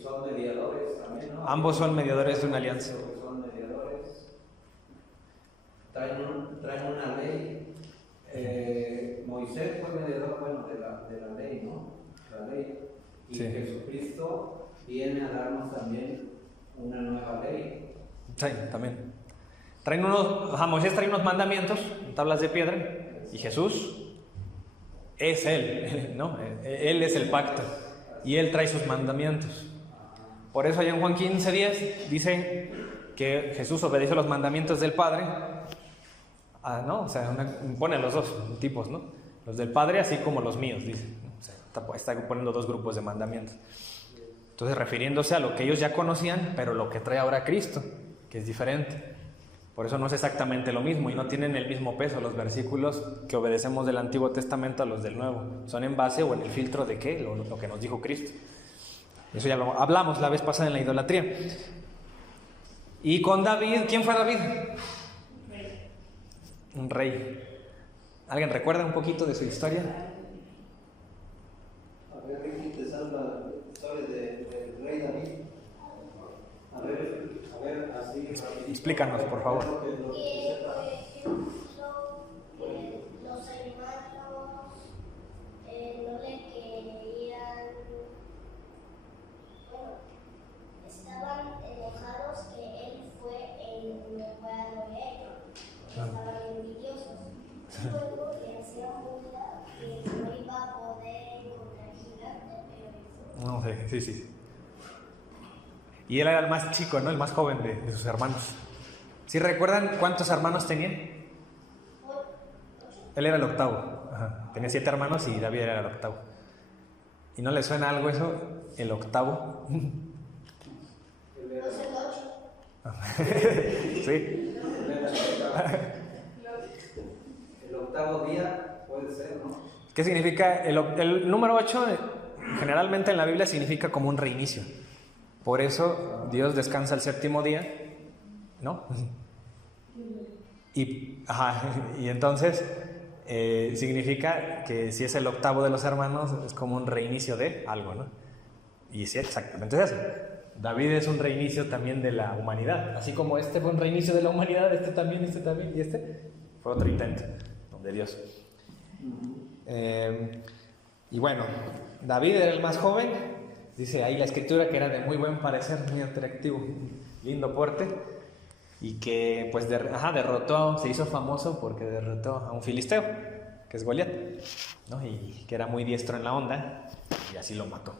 Son mediadores también, ¿no? Ambos son mediadores de una alianza. Son mediadores. Traen una ley. Moisés fue mediador, bueno, de la ley, ¿no? La ley. Y Sí. Jesucristo viene a darnos también una nueva ley. Sí, también. Moisés trae unos mandamientos, tablas de piedra, y Jesús es Él, ¿no? Él es el pacto, y Él trae sus mandamientos. Por eso allá en Juan 15:10 dice que Jesús obedeció los mandamientos del Padre, ¿no? O sea, pone los dos tipos, ¿no? Los del Padre así como los míos, dice, ¿no? O sea, está poniendo dos grupos de mandamientos. Entonces, refiriéndose a lo que ellos ya conocían, pero lo que trae ahora Cristo, que es diferente. Por eso no es exactamente lo mismo y no tienen el mismo peso los versículos que obedecemos del Antiguo Testamento a los del Nuevo. Son en base o en el filtro de ¿qué? Lo que nos dijo Cristo. Eso ya lo hablamos la vez pasada en la idolatría. Y con David, ¿quién fue David? Un rey. ¿Alguien recuerda un poquito de su historia? A ver, Ricky, te salva la historia del rey David. A ver, así. Explícanos, por favor. Los hermanos no le querían, bueno, estaban enojados que él fue a Noé, estaban envidiosos. Luego le hacían burla que no iba a poder encontrar gigante, pero No sé, sí. Y él era el más chico, ¿no? El más joven de sus hermanos. ¿Sí recuerdan cuántos hermanos tenía? Él era el octavo. Ajá. Tenía 7 hermanos y David era el octavo. ¿Y no le suena algo eso? El octavo. Sí. El octavo día puede ser, ¿no? ¿Qué significa? El número 8 generalmente en la Biblia significa como un reinicio. Por eso Dios descansa el séptimo día, ¿no? Y entonces significa que si es el octavo de los hermanos es como un reinicio de algo, ¿no? Y sí, exactamente es eso. David es un reinicio también de la humanidad. Así como este fue un reinicio de la humanidad, este también, y este fue otro intento, ¿no?, de Dios. Y bueno, David era el más joven. Dice ahí la escritura que era de muy buen parecer, muy atractivo, lindo porte, y que pues se hizo famoso porque derrotó a un filisteo, que es Goliat, ¿no? Y que era muy diestro en la onda, y así lo mató.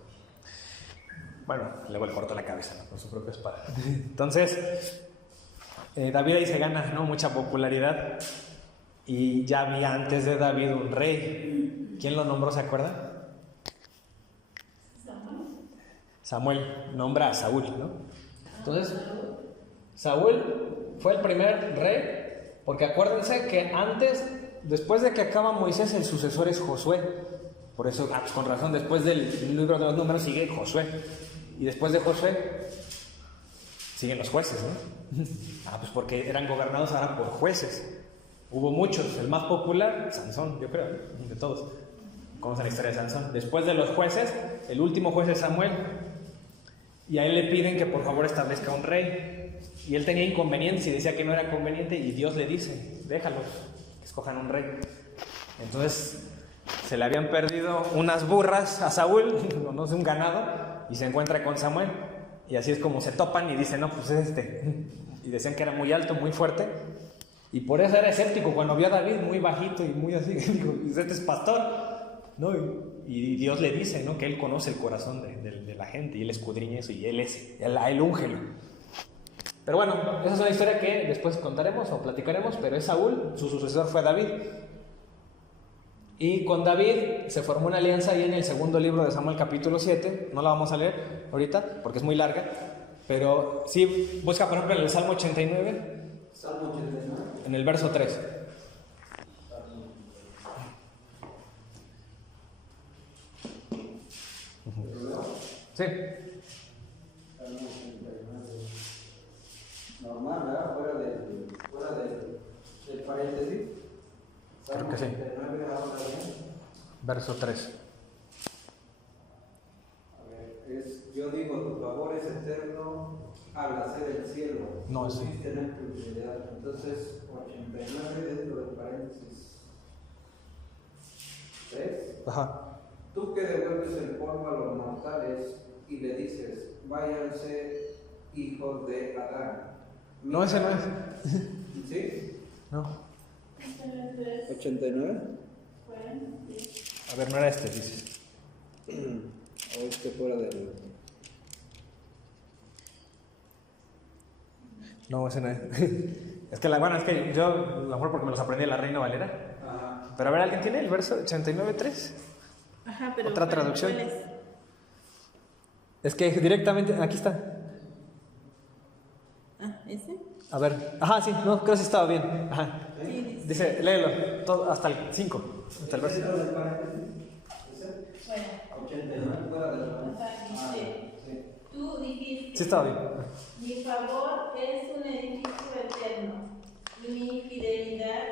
Bueno, luego le cortó la cabeza, ¿no?, con su propia espada. Entonces, David ahí se gana, ¿no?, mucha popularidad, y ya había antes de David un rey. ¿Quién lo nombró, se acuerdan? Samuel nombra a Saúl, ¿no? Entonces, Saúl fue el primer rey, porque acuérdense que después de que acaba Moisés, el sucesor es Josué. Por eso, pues con razón, después del libro de los números sigue Josué. Y después de Josué siguen los jueces, ¿no? Pues porque eran gobernados ahora por jueces. Hubo muchos, el más popular, Sansón, yo creo, ¿no?, de todos. Conocen la historia de Sansón. Después de los jueces, el último juez es Samuel. y a él le piden que por favor establezca un rey. Y él tenía inconvenientes y decía que no era conveniente, y Dios le dice, déjalos, que escojan un rey. Entonces se le habían perdido unas burras a Saúl, no sé, un ganado, y se encuentra con Samuel. Y así es como se topan y dicen, no, pues es este. Y decían que era muy alto, muy fuerte. Y por eso era escéptico cuando vio a David muy bajito y muy así. Dijo, este es pastor, ¿no? Y Dios le dice, ¿no?, que él conoce el corazón de la gente y él escudriña eso y él úngelo. Pero bueno, esa es una historia que después contaremos o platicaremos, pero es Saúl, su sucesor fue David. Y con David se formó una alianza ahí en el segundo libro de Samuel, capítulo 7. No la vamos a leer ahorita porque es muy larga, pero sí, busca por ejemplo en el Salmo 89. Salmo 89. En el verso 3. Sí. Salmo 89. Normal, ¿verdad? Fuera del paréntesis. Creo que sí. 89, ahora bien. Verso 3. A ver, yo digo, tu favor es eterno al hacer el cielo. No, sí. Tener tu fidelidad. Entonces, 89 dentro del paréntesis. ¿Ves? Ajá. Tú que devuelves el polvo a los mortales y le dices, váyanse hijos de Adán. No, ese no es. ¿Sí? No. 89. A ver, no era este, dices. O este fuera del. No, ese no es. Es que es que yo, a lo mejor porque me los aprendí de la Reina Valera. Ajá. Pero a ver, ¿alguien tiene el verso 89.3? Ajá, pero ¿Otra traducción? Es que directamente, aquí está. ¿Ese? A ver, ajá, sí, no, creo que sí estaba bien. Ajá. Sí, Dice, léelo, todo, hasta el 5, hasta el verso. ¿Dentro del paréntesis? Bueno, 89 fuera del paréntesis. acá dice, Sí. tú dijiste, Sí, estaba bien. mi favor es un edificio eterno, y mi fidelidad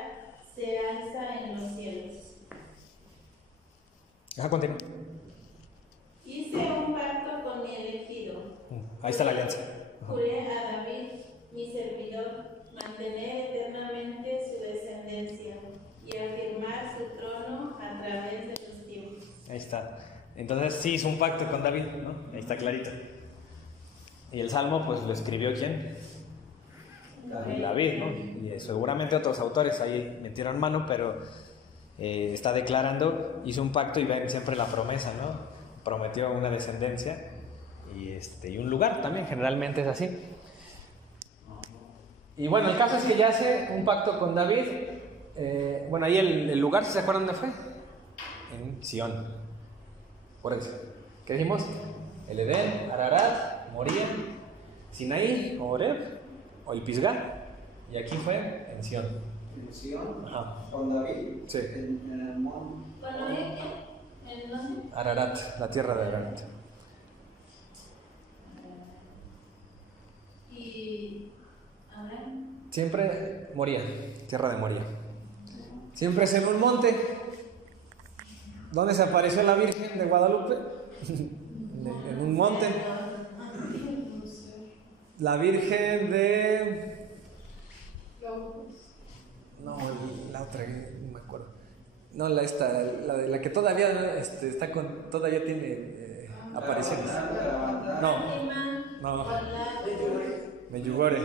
se alza en los cielos. Ajá, continúa. Hice un pacto con mi elegido. Ahí está la alianza. Juré a David, mi servidor, mantener eternamente su descendencia y afirmar su trono a través de los tiempos. Ahí está. Entonces sí hizo un pacto con David, ¿no? Ahí está clarito. Y el Salmo, pues lo escribió ¿quién? David, ¿no? Y seguramente otros autores ahí metieron mano, pero está declarando, hizo un pacto y ven siempre la promesa, ¿no? Prometió una descendencia y un lugar también, generalmente es así. Y bueno, el caso es que ya hace un pacto con David. Bueno, ahí el lugar, ¿se acuerdan dónde fue? En Sión. Por eso. ¿Qué dijimos? El Edén, Ararat, Moría, Sinaí, Horeb o el Pisgah. Y aquí fue en Sión. ¿En Sion? Ajá. ¿Con David? Sí. En el monte. Bueno, ¿en dónde? Ararat, la tierra de Ararat. Y a ver. Siempre Moría, tierra de Moría. Siempre es en un monte. ¿Dónde se apareció la Virgen de Guadalupe? En un monte. La Virgen de... No, la otra, no me acuerdo. No, la que todavía está con... Todavía tiene apariciones. No. Medjugorje.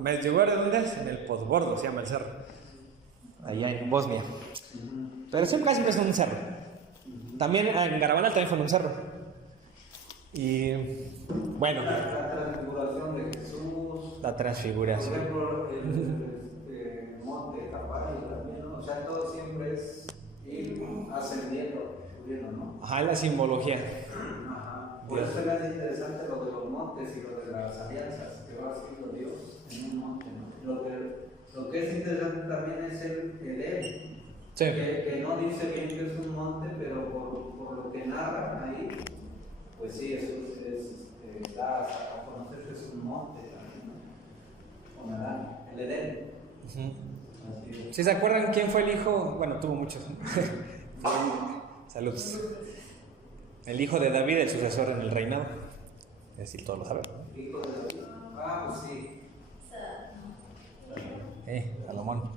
¿Medjugorje dónde es? En el Podgordo se llama el cerro. Allá en Bosnia. Pero siempre casi es un cerro. También en Garabandal también fue en un cerro. Y bueno. La transfiguración de Jesús. La transfiguración. Por ejemplo, el monte Calvario también, ¿no? O sea, todo siempre es ir ascendiendo, subiendo, ¿no? Ajá, la simbología. Ajá. Por eso es interesante lo de los montes y lo de las alianzas que va haciendo Dios en un monte, ¿no? Lo que es interesante también es el Edén. Sí. Que no dice bien que es un monte, pero por lo que narra ahí, pues sí, eso da a conocer que es un monte también, ¿no? Con Adán, el Edén. Uh-huh. ¿Sí se acuerdan quién fue el hijo? Bueno, tuvo muchos. Saludos. El hijo de David, el sucesor en el reinado. Es decir, todos lo sabemos, ¿no? Hijo de David. Ah, pues sí. Salomón.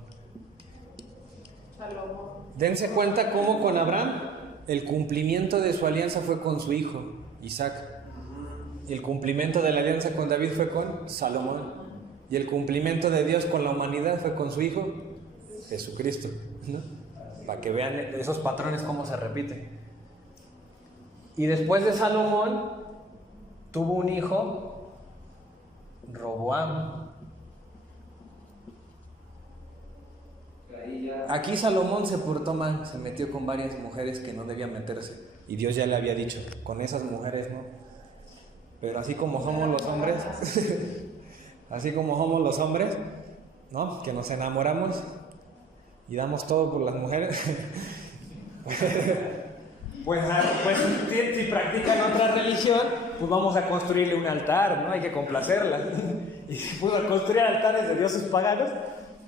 Salomón. Dense cuenta cómo con Abraham el cumplimiento de su alianza fue con su hijo, Isaac. Y el cumplimiento de la alianza con David fue con Salomón. Y el cumplimiento de Dios con la humanidad fue con su hijo, Jesucristo, ¿no? Para que vean esos patrones cómo se repiten. Y después de Salomón tuvo un hijo, Roboam. Aquí Salomón se portó mal, se metió con varias mujeres que no debían meterse. Y Dios ya le había dicho, con esas mujeres no. Pero así como somos los hombres, así como somos los hombres, ¿no? Que nos enamoramos y damos todo por las mujeres. Pues si practican otra religión, pues vamos a construirle un altar, ¿no? Hay que complacerla. Y se puso a construir altares de dioses paganos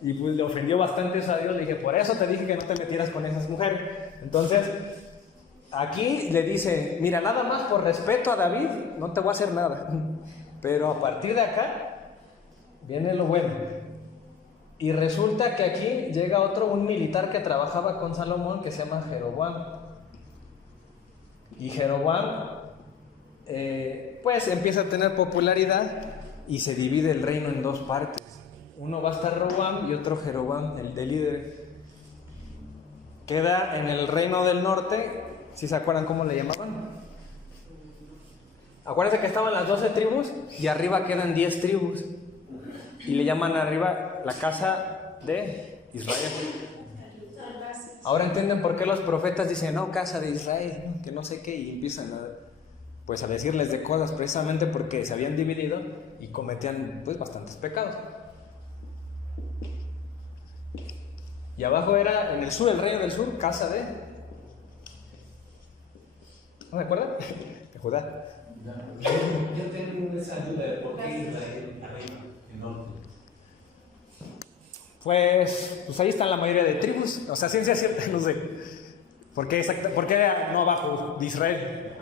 y pues le ofendió bastante eso a Dios. Le dije, por eso te dije que no te metieras con esas mujeres. Entonces, aquí le dice, mira, nada más por respeto a David, no te voy a hacer nada. Pero a partir de acá, viene lo bueno. Y resulta que aquí llega un militar que trabajaba con Salomón que se llama Jeroboam. Y Jeroboam, pues empieza a tener popularidad y se divide el reino en dos partes. Uno va a estar Roboam y otro Jeroboam, el de líder. Queda en el reino del norte. ¿Sí se acuerdan cómo le llamaban? Acuérdense que estaban las 12 tribus y arriba quedan 10 tribus. Y le llaman arriba la casa de Israel. Ahora entienden por qué los profetas dicen, no, casa de Israel, que no sé qué, y empiezan a decirles de cosas precisamente porque se habían dividido y cometían pues bastantes pecados. Y abajo era en el sur, el reino del sur, casa de... ¿No se acuerdan? De Judá. Yo tengo esa duda de por qué Israel arriba, el norte. Pues ahí están la mayoría de tribus. O sea, ciencia cierta, no sé. ¿Por qué no abajo de Israel?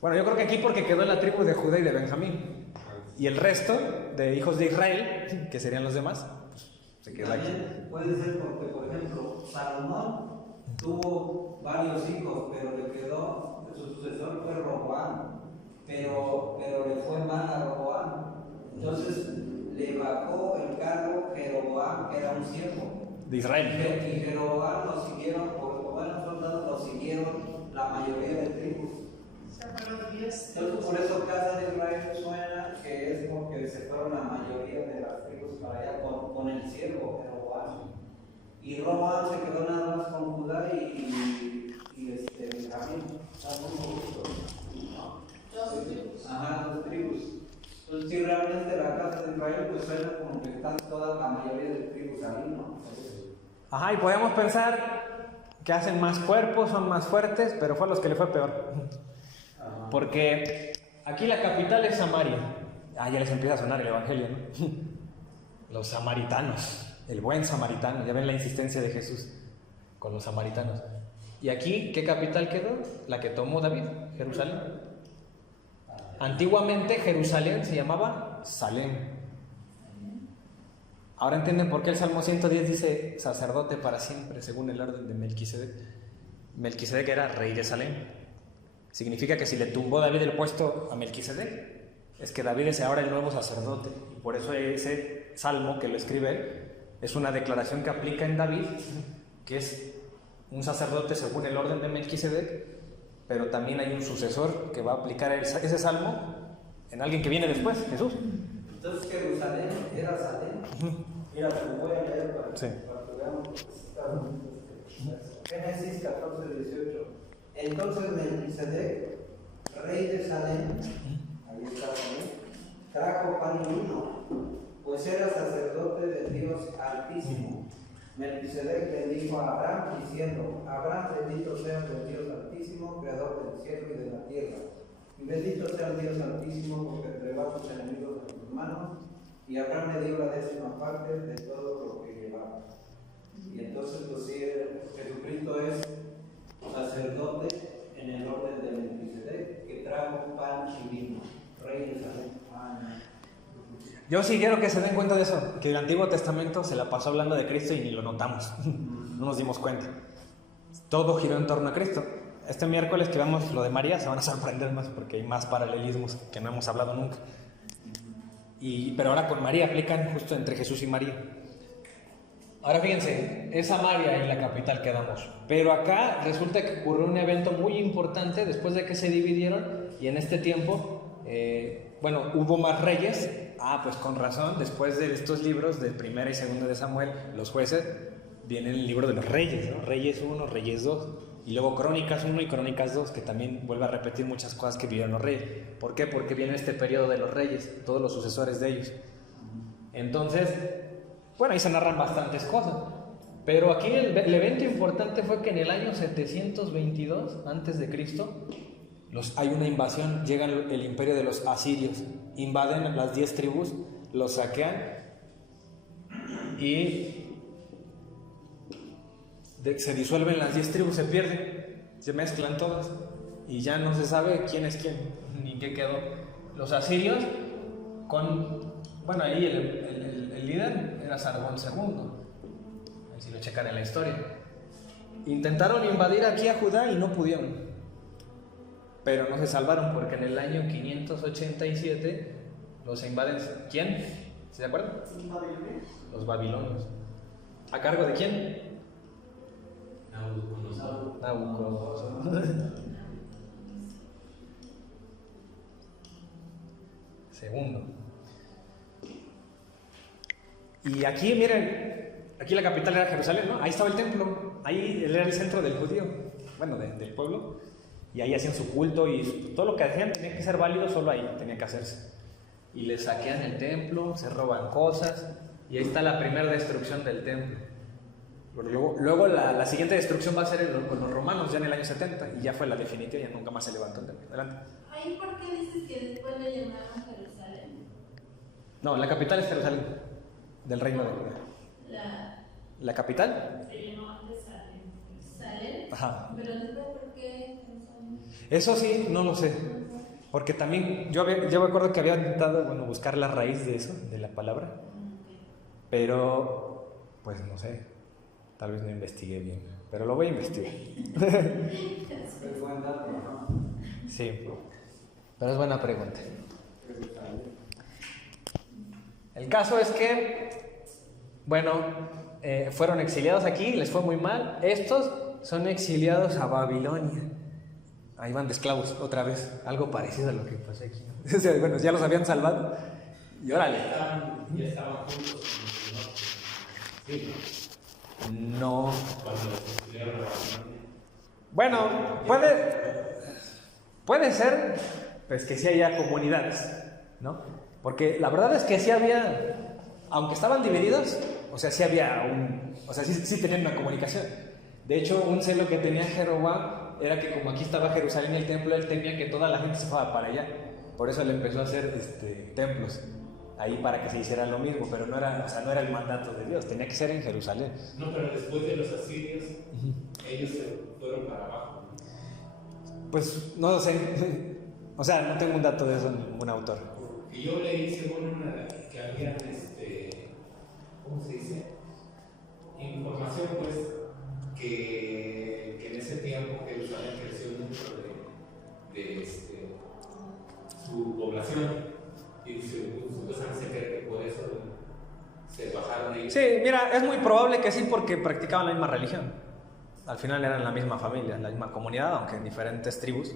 Bueno, yo creo que aquí porque quedó en la tribu de Judá y de Benjamín. Y el resto de hijos de Israel, que serían los demás, pues, se queda aquí. Puede ser porque, por ejemplo, Salomón tuvo varios hijos, pero le quedó, su sucesor fue Roboam, pero le fue mal a Roboam. Entonces le bajó el cargo Jeroboam, que era un siervo de Israel. Y Jeroboam lo siguieron, por buenos soldados lo siguieron la mayoría de tribus. Entonces por eso casa de Israel suena que es porque se fueron la mayoría de las tribus para allá con el siervo Jeroboam. Y Roboam se quedó nada más con Judá y Benjamín. Dos tribus. Ajá, dos tribus. Entonces, si realmente la casa de Israel, pues suena como que están toda la mayoría de tribus ahí, ¿no? Ajá, y podemos pensar que hacen más cuerpos, son más fuertes, pero fue a los que le fue peor. Ajá. Porque aquí la capital es Samaria. Ah, ya les empieza a sonar el evangelio, ¿no? Los samaritanos, el buen samaritano. Ya ven la insistencia de Jesús con los samaritanos. Y aquí, ¿qué capital quedó? La que tomó David, Jerusalén. Antiguamente Jerusalén se llamaba Salem. Ahora entienden por qué el Salmo 110 dice sacerdote para siempre, según el orden de Melquisedec. Melquisedec era rey de Salem. Significa que si le tumbó David el puesto a Melquisedec, es que David es ahora el nuevo sacerdote. Y por eso ese salmo que lo escribe él es una declaración que aplica en David, que es un sacerdote según el orden de Melquisedec. Pero también hay un sucesor que va a aplicar ese salmo en alguien que viene después, Jesús. Entonces Jerusalén era Salem. Mira, te voy a leer para que veamos. Génesis 14:18. Entonces Melquisedec, rey de Salem, ahí está Salem, trajo pan y vino, pues era sacerdote del Dios Altísimo. Melquisedec le dijo a Abraham diciendo: Abraham, bendito seas del Dios Altísimo, creador del cielo y de la tierra. Y bendito sea el Dios Altísimo, porque entregó a sus enemigos en tus manos. Y Abraham le dio la 10ª de todo lo que llevaba. Y entonces, pues sí, Jesucristo es sacerdote en el orden de Melquisedec, que trajo pan y vino, rey de Salem. Yo sí quiero que se den cuenta de eso, que el Antiguo Testamento se la pasó hablando de Cristo y ni lo notamos, no nos dimos cuenta. Todo giró en torno a Cristo. Este miércoles que vemos lo de María se van a sorprender más porque hay más paralelismos que no hemos hablado nunca. Pero ahora con María aplican justo entre Jesús y María. Ahora fíjense, es Samaria en la capital que damos. Pero acá resulta que ocurrió un evento muy importante después de que se dividieron y en este tiempo, hubo más reyes. Pues con razón, después de estos libros del 1 y 2 de Samuel, los jueces, viene el libro de los reyes, ¿no? Reyes 1, Reyes 2, y luego Crónicas 1 y Crónicas 2, que también vuelve a repetir muchas cosas que vivieron los reyes. ¿Por qué? Porque viene este periodo de los reyes, todos los sucesores de ellos. Entonces, ahí se narran bastantes cosas. Pero aquí el evento importante fue que en el año 722 a.C., hay una invasión, llega el imperio de los asirios, invaden las 10 tribus, los saquean y se disuelven las 10 tribus, se pierden, se mezclan todas y ya no se sabe quién es quién, ni qué quedó. Los asirios ahí el líder era Sargón II, ahí si lo checan en la historia. Intentaron invadir aquí a Judá y no pudieron. Pero no se salvaron porque en el año 587 los invaden. ¿Quién? ¿Se acuerdan? Los babilonios. ¿A cargo de quién? Nabucodonosor. Segundo. Y aquí, miren, aquí la capital era Jerusalén, ¿no? Ahí estaba el templo, ahí era el centro del judío, del pueblo. Y ahí hacían su culto y todo lo que hacían tenía que ser válido, solo ahí tenía que hacerse. Y les saquean el templo, se roban cosas, y ahí está la primera destrucción del templo. Luego la siguiente destrucción va a ser con los romanos, ya en el año 70, y ya fue la definitiva, ya nunca más se levantó el templo. Adelante. ¿Ahí por qué dices que después le llamaron Jerusalén? No, la capital es Jerusalén, del reino de Judá. ¿La capital? Se llamó antes Jerusalén. Ajá. Pero después, ¿por qué Jerusalén? Eso sí, no lo sé. Porque también, yo me acuerdo que había intentado, buscar la raíz de eso, de la palabra. Pero, pues no sé, tal vez no investigué bien. Pero lo voy a investigar. Es buen dato, ¿no? Sí, pero es buena pregunta. El caso es que, fueron exiliados aquí, les fue muy mal. Estos son exiliados a Babilonia. Ahí van de esclavos otra vez, algo parecido a lo que pasó aquí. O sea, ya los habían salvado y órale. Ya estaban juntos en el norte. Sí, no. Cuando los estudiaron la Babilonia. Bueno, puede ser, pues que sí haya comunidades, ¿no? Porque la verdad es que sí había, aunque estaban divididos, sí había sí tenían una comunicación. De hecho, un celo que tenía Jeroboam era que como aquí estaba Jerusalén y el templo, él temía que toda la gente se fuera para allá. Por eso él empezó a hacer templos ahí para que se hiciera lo mismo, pero no era el mandato de Dios, tenía que ser en Jerusalén. No, pero después de los asirios, ellos se fueron para abajo. Pues no lo sé, no tengo un dato de eso, ningún autor. Y yo leí según que había, ¿cómo se dice? Información, pues, que en ese tiempo Jerusalén creció mucho de su población y supuestamente se cree que por eso se bajaron de ahí. Sí, mira, es muy probable que sí, porque practicaban la misma religión. Al final eran la misma familia, la misma comunidad, aunque en diferentes tribus.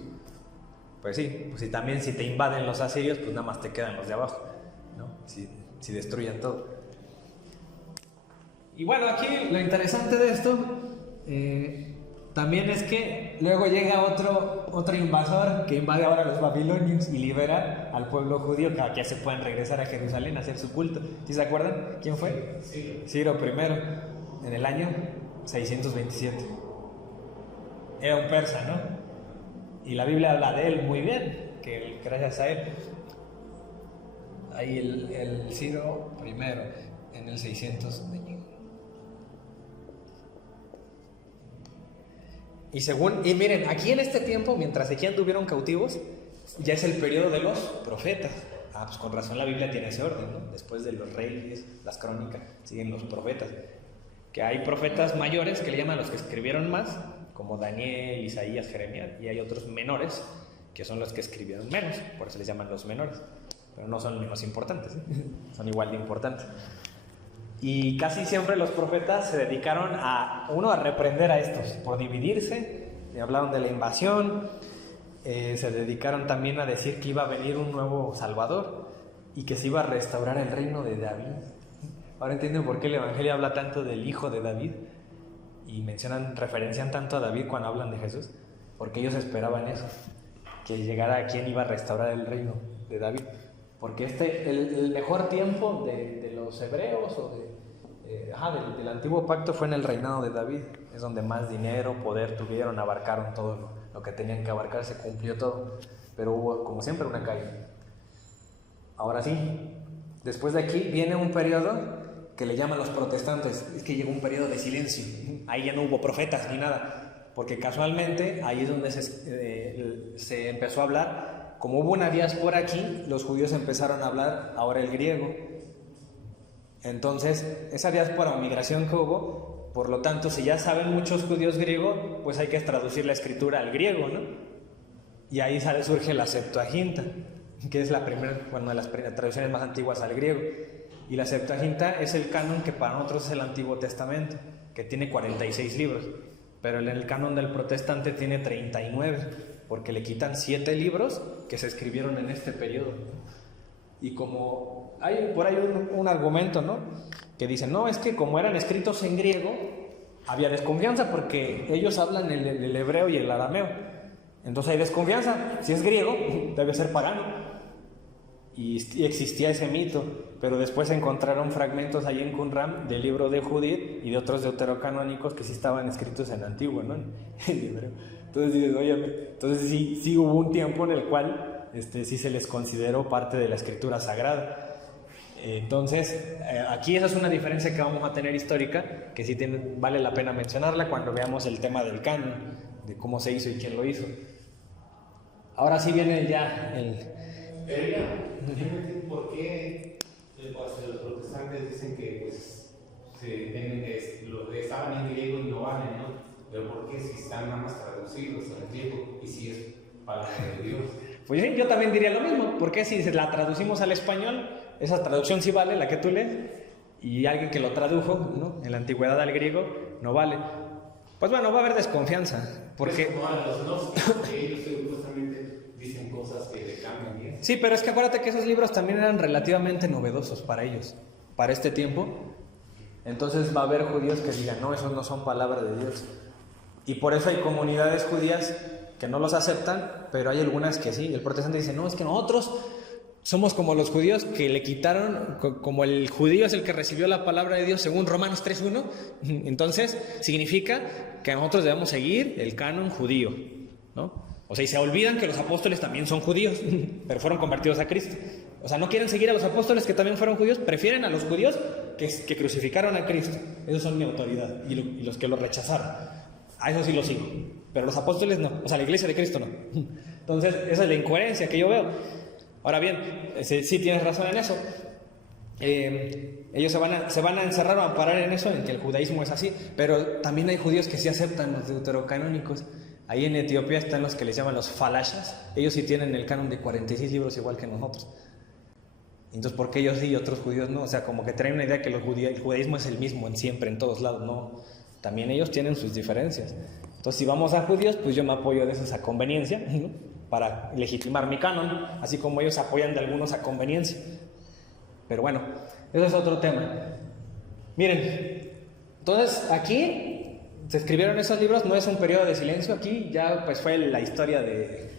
Pues sí, pues también si te invaden los asirios, pues nada más te quedan los de abajo, ¿no? Si destruyen todo. Y bueno, aquí lo interesante de esto también es que luego llega otro invasor que invade ahora a los babilonios y libera al pueblo judío, que ya se pueden regresar a Jerusalén a hacer su culto. ¿Sí se acuerdan? ¿Quién fue? Ciro I, en el año 627. Era un persa, ¿no? Y la Biblia habla de él muy bien, que gracias a él. Ahí el Ciro I, en el 600. Y miren, aquí en este tiempo, mientras aquí anduvieron cautivos, ya es el periodo de los profetas. pues con razón la Biblia tiene ese orden, ¿no? Después de los reyes, las crónicas, siguen los profetas. Que hay profetas mayores que le llaman los que escribieron más, como Daniel, Isaías, Jeremías, y hay otros menores que son los que escribieron menos, por eso les llaman los menores, pero no son menos importantes, ¿eh? Son igual de importantes. Y casi siempre los profetas se dedicaron a reprender a estos por dividirse, y hablaron de la invasión, se dedicaron también a decir que iba a venir un nuevo Salvador y que se iba a restaurar el reino de David. Ahora entienden por qué el Evangelio habla tanto del hijo de David y referencian tanto a David cuando hablan de Jesús, porque ellos esperaban eso, que llegara quien iba a restaurar el reino de David. Porque el mejor tiempo de los hebreos o del antiguo pacto fue en el reinado de David. Es donde más dinero, poder tuvieron, abarcaron todo lo que tenían que abarcar, se cumplió todo. Pero hubo, como siempre, una caída. Ahora sí, después de aquí viene un periodo que le llaman los protestantes. Es que llegó un periodo de silencio. Ahí ya no hubo profetas ni nada, porque casualmente ahí es donde se empezó a hablar. Como hubo una diáspora aquí, los judíos empezaron a hablar ahora el griego. Entonces, esa diáspora o migración que hubo, por lo tanto, si ya saben muchos judíos griego, pues hay que traducir la escritura al griego, ¿no? Y ahí surge la Septuaginta, que es la primera, bueno, de las traducciones más antiguas al griego. Y la Septuaginta es el canon que para nosotros es el Antiguo Testamento, que tiene 46 libros, pero en el canon del protestante tiene 39, porque le quitan 7 libros que se escribieron en este periodo. Y como hay por ahí un argumento, ¿no?, que dicen, no, es que como eran escritos en griego, había desconfianza porque ellos hablan el hebreo y el arameo. Entonces hay desconfianza. Si es griego, debe ser pagano. Y existía ese mito, pero después encontraron fragmentos ahí en Qumran del libro de Judith y de otros deuterocanónicos que sí estaban escritos en antiguo, ¿no? En hebreo. Entonces dices, oye, entonces sí hubo un tiempo en el cual sí se les consideró parte de la escritura sagrada. Entonces, aquí esa es una diferencia que vamos a tener histórica, que sí vale la pena mencionarla cuando veamos el tema del canon, de cómo se hizo y quién lo hizo. Ahora sí viene ya ¿por qué los protestantes dicen que pues, estaban en griego y no valen, ¿no? Pero ¿por qué si están nada más traducidos al griego y si es palabra de Dios? Pues sí, yo también diría lo mismo. ¿Por qué si la traducimos al español, esa traducción sí vale, la que tú lees, y alguien que lo tradujo, ¿no?, en la antigüedad al griego, no vale? Pues bueno, va a haber desconfianza. Porque... Es como a los gnósticos, que ellos supuestamente dicen cosas que le cambian bien. Sí, pero es que acuérdate que esos libros también eran relativamente novedosos para ellos, para este tiempo. Entonces va a haber judíos que digan, no, esos no son palabras de Dios. Y por eso hay comunidades judías que no los aceptan, pero hay algunas que sí. El protestante dice, no, es que nosotros somos como los judíos que le quitaron, como el judío es el que recibió la palabra de Dios según Romanos 3:1, entonces significa que nosotros debemos seguir el canon judío, ¿no? O sea, y se olvidan que los apóstoles también son judíos, pero fueron convertidos a Cristo. O sea, no quieren seguir a los apóstoles que también fueron judíos, prefieren a los judíos que crucificaron a Cristo. Esos son mi autoridad, y los que lo rechazaron. A eso sí lo sigo, pero los apóstoles no, o sea, la iglesia de Cristo no. Entonces, esa es la incoherencia que yo veo. Ahora bien, sí tienes razón en eso. Ellos se van a encerrar o a amparar en eso, en que el judaísmo es así, pero también hay judíos que sí aceptan los deuterocanónicos. Ahí en Etiopía están los que les llaman los falashas. Ellos sí tienen el canon de 46 libros igual que nosotros. Entonces, ¿por qué ellos sí y otros judíos no? O sea, como que traen una idea que el judaísmo es el mismo en siempre, en todos lados. No, también ellos tienen sus diferencias. Entonces, si vamos a judíos, pues yo me apoyo de esos a conveniencia, ¿no?, para legitimar mi canon, así como ellos apoyan de algunos a conveniencia. Pero bueno, eso es otro tema. Miren, entonces aquí se escribieron esos libros, no es un periodo de silencio. Aquí ya pues fue la historia de,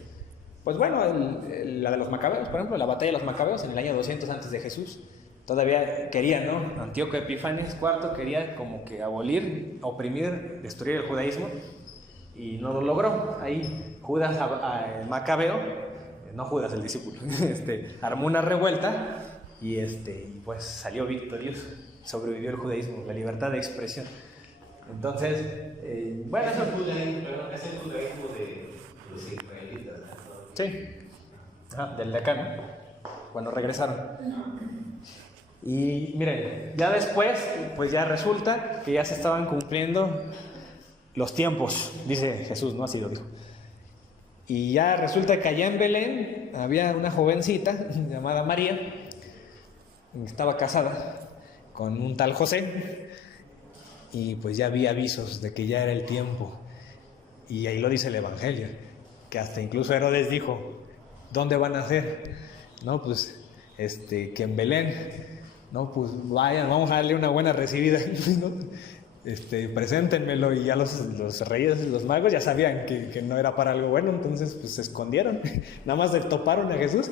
pues bueno, la de los macabeos, por ejemplo, la batalla de los macabeos en el año 200 antes de Jesús. Todavía quería, ¿no?, Antíoco Epifanes IV quería como que abolir, oprimir, destruir el judaísmo, y no lo logró. Ahí Judas el Macabeo, no Judas el discípulo, armó una revuelta y pues salió victorioso, sobrevivió el judaísmo, la libertad de expresión. Entonces, bueno, es el judaísmo de los israelitas, ¿no? Sí, del decano. cuando regresaron. Y miren, ya después, pues ya resulta que ya se estaban cumpliendo los tiempos, dice Jesús, no así lo dijo. Y ya resulta que allá en Belén había una jovencita llamada María, que estaba casada con un tal José, y pues ya había avisos de que ya era el tiempo. Y ahí lo dice el Evangelio, que hasta incluso Herodes dijo, ¿dónde van a hacer? No, pues, que en Belén. No, pues vayan, vamos a darle una buena recibida, ¿no? Preséntenmelo. Y ya los reyes, los magos ya sabían que no era para algo bueno, entonces pues se escondieron, nada más toparon a Jesús.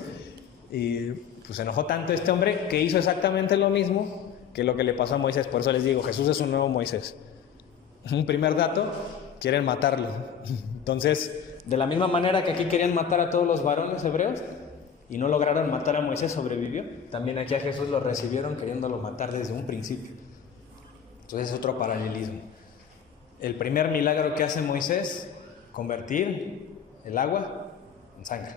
Y pues se enojó tanto este hombre que hizo exactamente lo mismo que lo que le pasó a Moisés. Por eso les digo, Jesús es un nuevo Moisés. Un primer dato, quieren matarlo. Entonces, de la misma manera que aquí querían matar a todos los varones hebreos y no lograron matar a Moisés, sobrevivió, también aquí a Jesús lo recibieron queriéndolo matar desde un principio. Entonces es otro paralelismo. El primer milagro que hace Moisés, convertir el agua en sangre.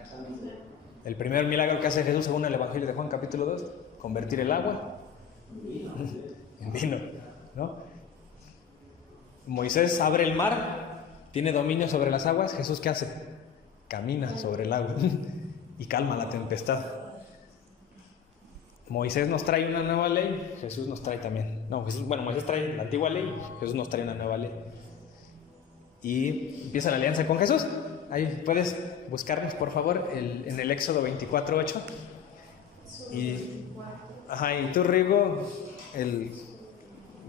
El primer milagro que hace Jesús, según el Evangelio de Juan capítulo 2, convertir el agua en vino, ¿no? Moisés abre el mar, tiene dominio sobre las aguas. Jesús, ¿qué hace? Camina sobre el agua y calma la tempestad. Moisés nos trae una nueva ley, Jesús nos trae también. Moisés trae la antigua ley, Jesús nos trae una nueva ley. Y empieza la alianza con Jesús. Ahí puedes buscarnos, por favor, en el Éxodo 24:8. Y tú, Rigo, el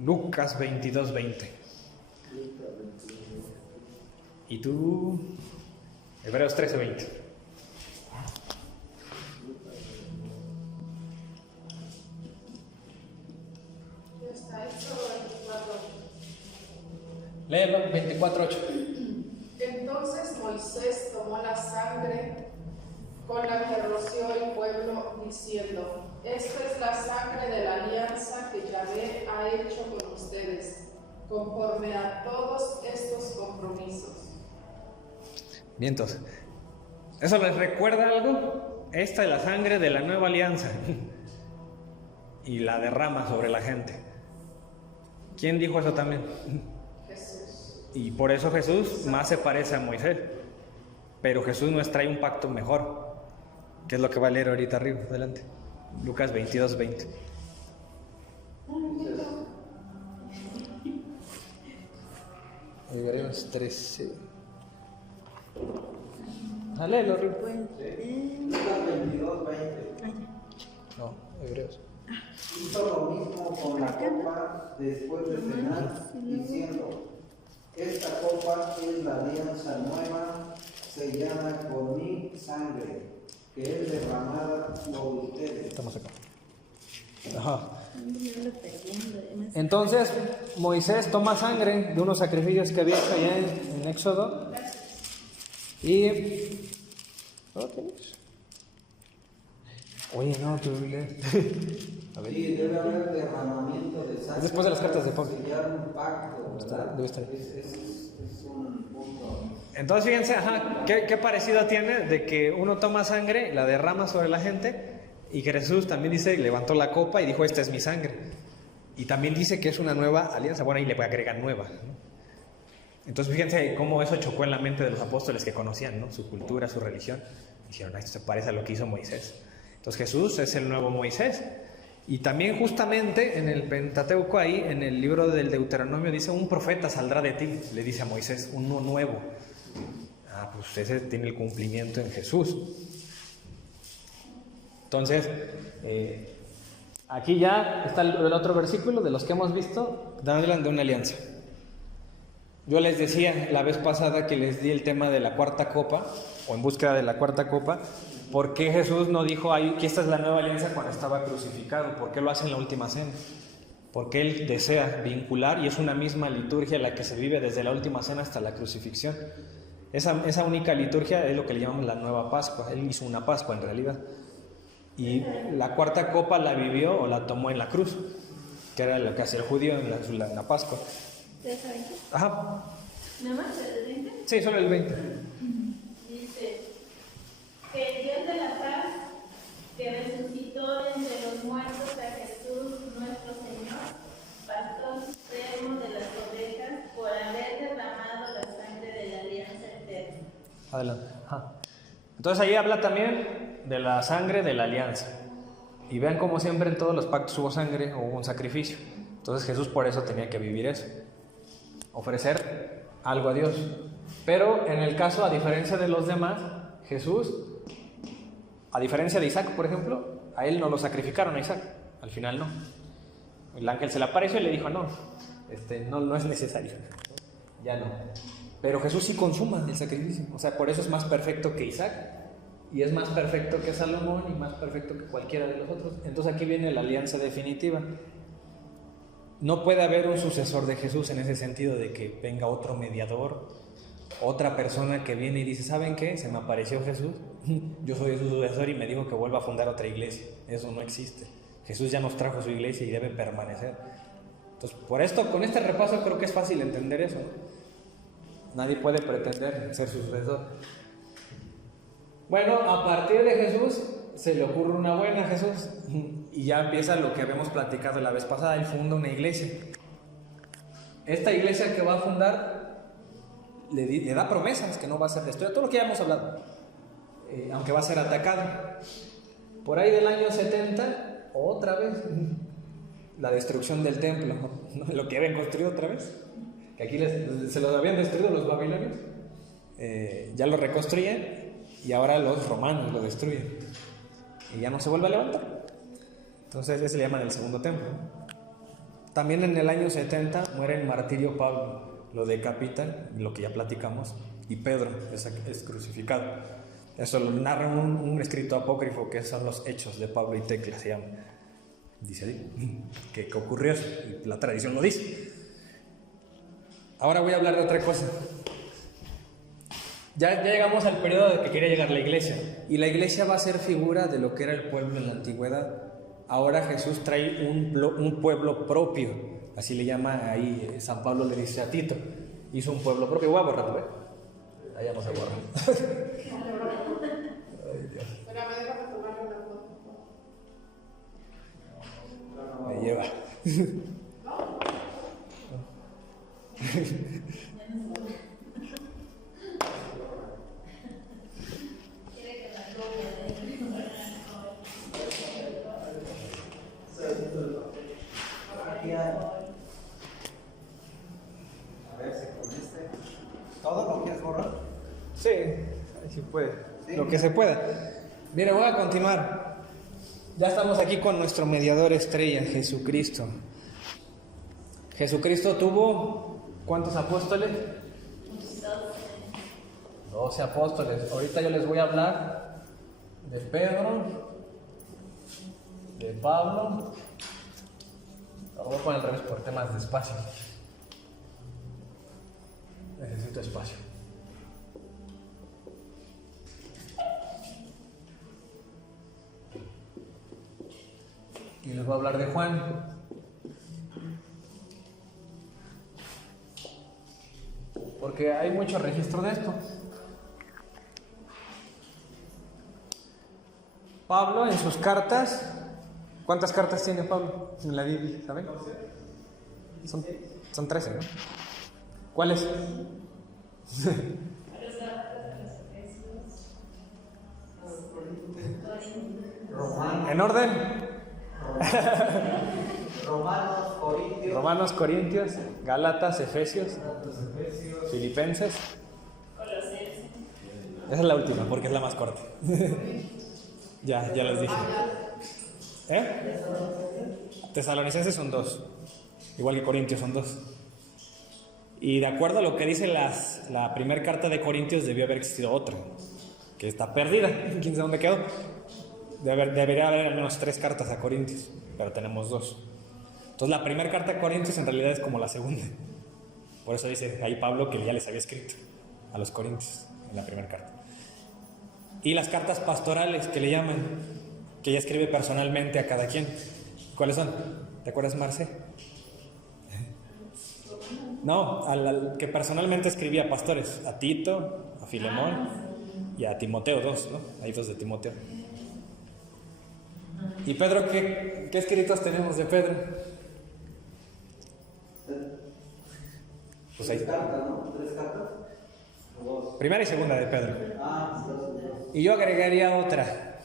Lucas 22:20. Y tú, Hebreos 13:20. Ya está, Éxodo 24. Léelo, 24:8. Entonces Moisés tomó la sangre con la que roció el pueblo, diciendo: esta es la sangre de la alianza que Yahvé ha hecho con ustedes, conforme a todos estos compromisos. Bien, entonces, ¿eso les recuerda algo? Esta es la sangre de la nueva alianza y la derrama sobre la gente. ¿Quién dijo eso también? Jesús. Y por eso Jesús más se parece a Moisés. Pero Jesús nos trae un pacto mejor, que es lo que va a leer ahorita arriba, adelante. Lucas 22:20. Hebreos 13. Léelo, arriba. Lucas 22:20. No, Hebreos. Hizo lo mismo con la copa después de cenar, diciendo: esta copa es la alianza nueva, sellada con mi sangre, que es derramada por ustedes. Estamos acá. Entonces Moisés toma sangre de unos sacrificios que había hecho allá en Éxodo y ¿no tienes? Oye, no, tú a ver. Sí, debe haber derramamiento de sangre. Es después de las cartas de Pablo. Sellar un pacto, ¿verdad? Debe estar. Es un punto. Entonces fíjense, qué parecido tiene de que uno toma sangre, la derrama sobre la gente, y que Jesús también dice, levantó la copa y dijo, esta es mi sangre. Y también dice que es una nueva alianza. Bueno, ahí le voy a agregar nueva, ¿no? Entonces fíjense cómo eso chocó en la mente de los apóstoles que conocían, ¿no?, su cultura, su religión. Dijeron, esto se parece a lo que hizo Moisés. Entonces Jesús es el nuevo Moisés. Y también justamente en el Pentateuco, ahí en el libro del Deuteronomio, dice, un profeta saldrá de ti, le dice a Moisés, uno nuevo. Pues ese tiene el cumplimiento en Jesús. Entonces, aquí ya está el otro versículo de los que hemos visto, hablan de una alianza. Yo les decía la vez pasada que les di el tema de la cuarta copa, o en búsqueda de la cuarta copa, ¿por qué Jesús no dijo que esta es la nueva alianza cuando estaba crucificado? ¿Por qué lo hace en la última cena? Porque Él desea vincular, y es una misma liturgia la que se vive desde la última cena hasta la crucifixión. Esa única liturgia es lo que le llamamos la nueva Pascua. Él hizo una Pascua en realidad. Y la cuarta copa la vivió o la tomó en la cruz, que era lo que hacía el judío en la Pascua. ¿Deja 20? Ajá. ¿Nada más el 20? Sí, solo el 20. Dice que el Dios de la paz, que resucitó muertos a Jesús nuestro Señor, pastor supremo de las ovejas, por haber derramado la sangre de la alianza eterna. Adelante. Ajá. Entonces ahí habla también de la sangre de la alianza. Y vean como siempre en todos los pactos hubo sangre o hubo un sacrificio. Entonces Jesús por eso tenía que vivir eso, ofrecer algo a Dios. Pero en el caso, a diferencia de los demás, Jesús, a diferencia de Isaac, por ejemplo, a él no lo sacrificaron a Isaac, al final no. El ángel se le apareció y le dijo, no es necesario, ya no. Pero Jesús sí consuma el sacrificio, o sea, por eso es más perfecto que Isaac, y es más perfecto que Salomón, y más perfecto que cualquiera de los otros. Entonces aquí viene la alianza definitiva. No puede haber un sucesor de Jesús en ese sentido de que venga otro mediador, otra persona que viene y dice, ¿saben qué? Se me apareció Jesús, yo soy su sucesor y me dijo que vuelva a fundar otra iglesia. Eso no existe. Jesús ya nos trajo su iglesia y debe permanecer. Entonces, por esto, con este repaso creo que es fácil entender eso, ¿no? Nadie puede pretender ser su sucesor. Bueno, a partir de Jesús se le ocurre una buena a Jesús y ya empieza lo que habíamos platicado la vez pasada. Él funda una iglesia. Esta iglesia que va a fundar le da promesas que no va a ser destruida, todo lo que ya hemos hablado, aunque va a ser atacada. Por ahí del año 70, otra vez la destrucción del templo, ¿no? Lo que habían construido otra vez, que aquí se los habían destruido los babilonios, ya lo reconstruyen y ahora los romanos lo destruyen y ya no se vuelve a levantar. Entonces ese le llaman el segundo templo. También en el año 70 muere en martirio Pablo, lo decapitan, lo que ya platicamos, y Pedro es crucificado. Eso lo narra un escrito apócrifo que son los Hechos de Pablo y Tecla, se llama. Dice ahí que ocurrió eso, y la tradición lo dice. Ahora voy a hablar de otra cosa. Ya llegamos al periodo de que quería llegar la iglesia, y la iglesia va a ser figura de lo que era el pueblo en la antigüedad. Ahora Jesús trae un pueblo propio, así le llama ahí, San Pablo le dice a Tito, hizo un pueblo propio. Voy a borrarlo, ¿eh? Ahí vamos a borrar. Me lleva. A ver si con ¿todo lo quieres borrar? Sí, si puede, sí, lo que se pueda. Mire, voy a continuar. Ya estamos aquí con nuestro mediador estrella, Jesucristo. Jesucristo tuvo, ¿cuántos apóstoles? 12 apóstoles. Ahorita yo les voy a hablar de Pedro, de Pablo. Lo voy a poner al revés por temas de espacio. Necesito espacio. Y les voy a hablar de Juan. Porque hay mucho registro de esto. Pablo en sus cartas, ¿cuántas cartas tiene Pablo en la Biblia? ¿Saben? Son 13, ¿no? ¿Cuáles? ¿En orden? Romanos, Corintios, Gálatas, Efesios, Filipenses. Esa es la última porque es la más corta. Ya les dije. Tesalonicenses son 2, igual que Corintios son 2. Y de acuerdo a lo que dice la primera carta de Corintios, debió haber existido otra, que está perdida. ¿Quién sabe dónde quedó? Debería haber al menos 3 cartas a Corintios, pero tenemos 2. Entonces la primera carta a Corintios en realidad es como la segunda. Por eso dice ahí Pablo que ya les había escrito a los Corintios en la primera carta. Y las cartas pastorales que le llaman, que ella escribe personalmente a cada quien. ¿Cuáles son? ¿Te acuerdas, Marce? No, al que personalmente escribía a pastores, a Tito, a Filemón y a Timoteo, 2, ¿no? Hay 2 de Timoteo. ¿Y Pedro, qué escritos tenemos de Pedro? Pues ahí. 3 cartas, ¿no? 3 cartas. ¿O 2? Primera y segunda de Pedro. Ah, 2. Y yo agregaría otra,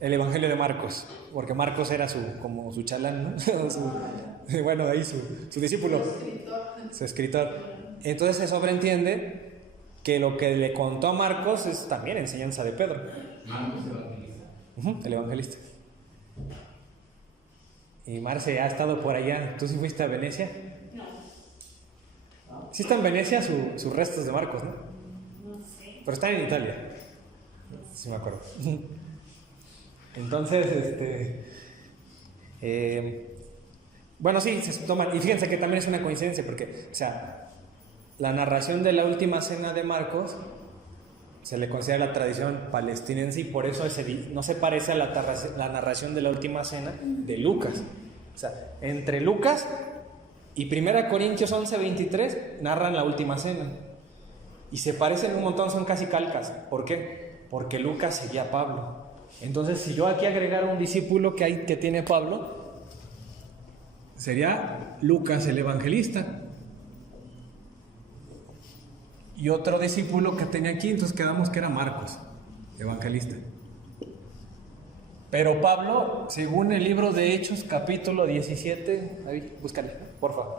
el Evangelio de Marcos, porque Marcos era como su chalán, ¿no? Bueno, ahí su discípulo, su escritor. Entonces se sobreentiende que lo que le contó a Marcos es también enseñanza de Pedro. Marcos evangelista. El evangelista. Y Marce ha estado por allá. ¿Tú sí fuiste a Venecia? No, Sí está en Venecia sus restos de Marcos, ¿no? no sé. Pero están en Italia. Sí me acuerdo. Entonces, bueno, sí, se toman. Y fíjense que también es una coincidencia, porque, o sea, la narración de la última cena de Marcos se le considera la tradición palestinense y por eso no se parece a la narración de la última cena de Lucas. O sea, entre Lucas y 1 Corintios 11:23 narran la última cena. Y se parecen un montón, son casi calcas. ¿Por qué? Porque Lucas seguía a Pablo. Entonces, si yo aquí agregara un discípulo que tiene Pablo, sería Lucas el evangelista. Y otro discípulo que tenía aquí, entonces quedamos que era Marcos, evangelista. Pero Pablo, según el libro de Hechos, capítulo 17, ahí, búscale, por favor.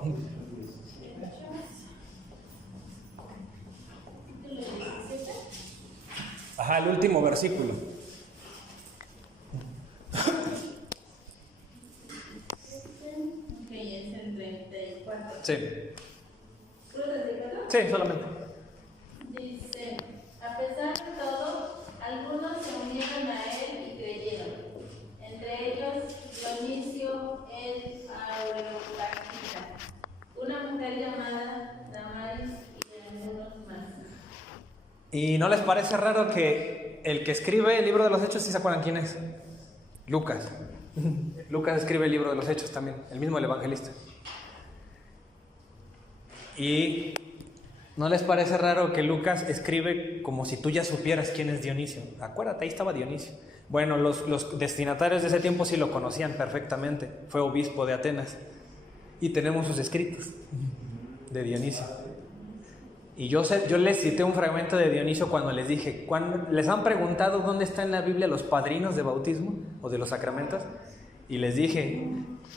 Ajá, el último versículo. Ok, es el 34. Sí. ¿Puedo dedicarlo? Sí, solamente. Dice, a pesar de todo, algunos se unieron a él y creyeron. Entre ellos, Dionisio el Areopagita, una mujer llamada Damaris y algunos más. ¿Y no les parece raro que el que escribe el libro de los Hechos, sí se acuerdan quién es? Lucas. Lucas escribe el libro de los Hechos también, el mismo el evangelista. Y ¿no les parece raro que Lucas escribe como si tú ya supieras quién es Dionisio? Acuérdate, ahí estaba Dionisio. Bueno, los destinatarios de ese tiempo sí lo conocían perfectamente. Fue obispo de Atenas. Y tenemos sus escritos de Dionisio. Y yo les cité un fragmento de Dionisio cuando les dije, les han preguntado dónde está en la Biblia los padrinos de bautismo o de los sacramentos. Y les dije,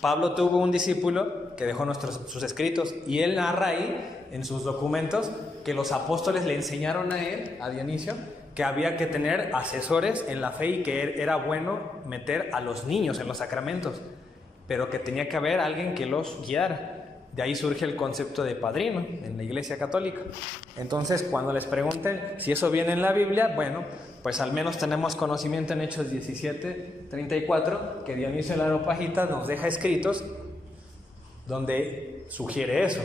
Pablo tuvo un discípulo que dejó sus escritos y él narra ahí en sus documentos que los apóstoles le enseñaron a él, a Dionisio, que había que tener asesores en la fe y que era bueno meter a los niños en los sacramentos, pero que tenía que haber alguien que los guiara. De ahí surge el concepto de padrino en la Iglesia Católica. Entonces, cuando les pregunten si eso viene en la Biblia, bueno, pues al menos tenemos conocimiento en Hechos 17:34, que Dionisio el Areopagita nos deja escritos donde sugiere eso.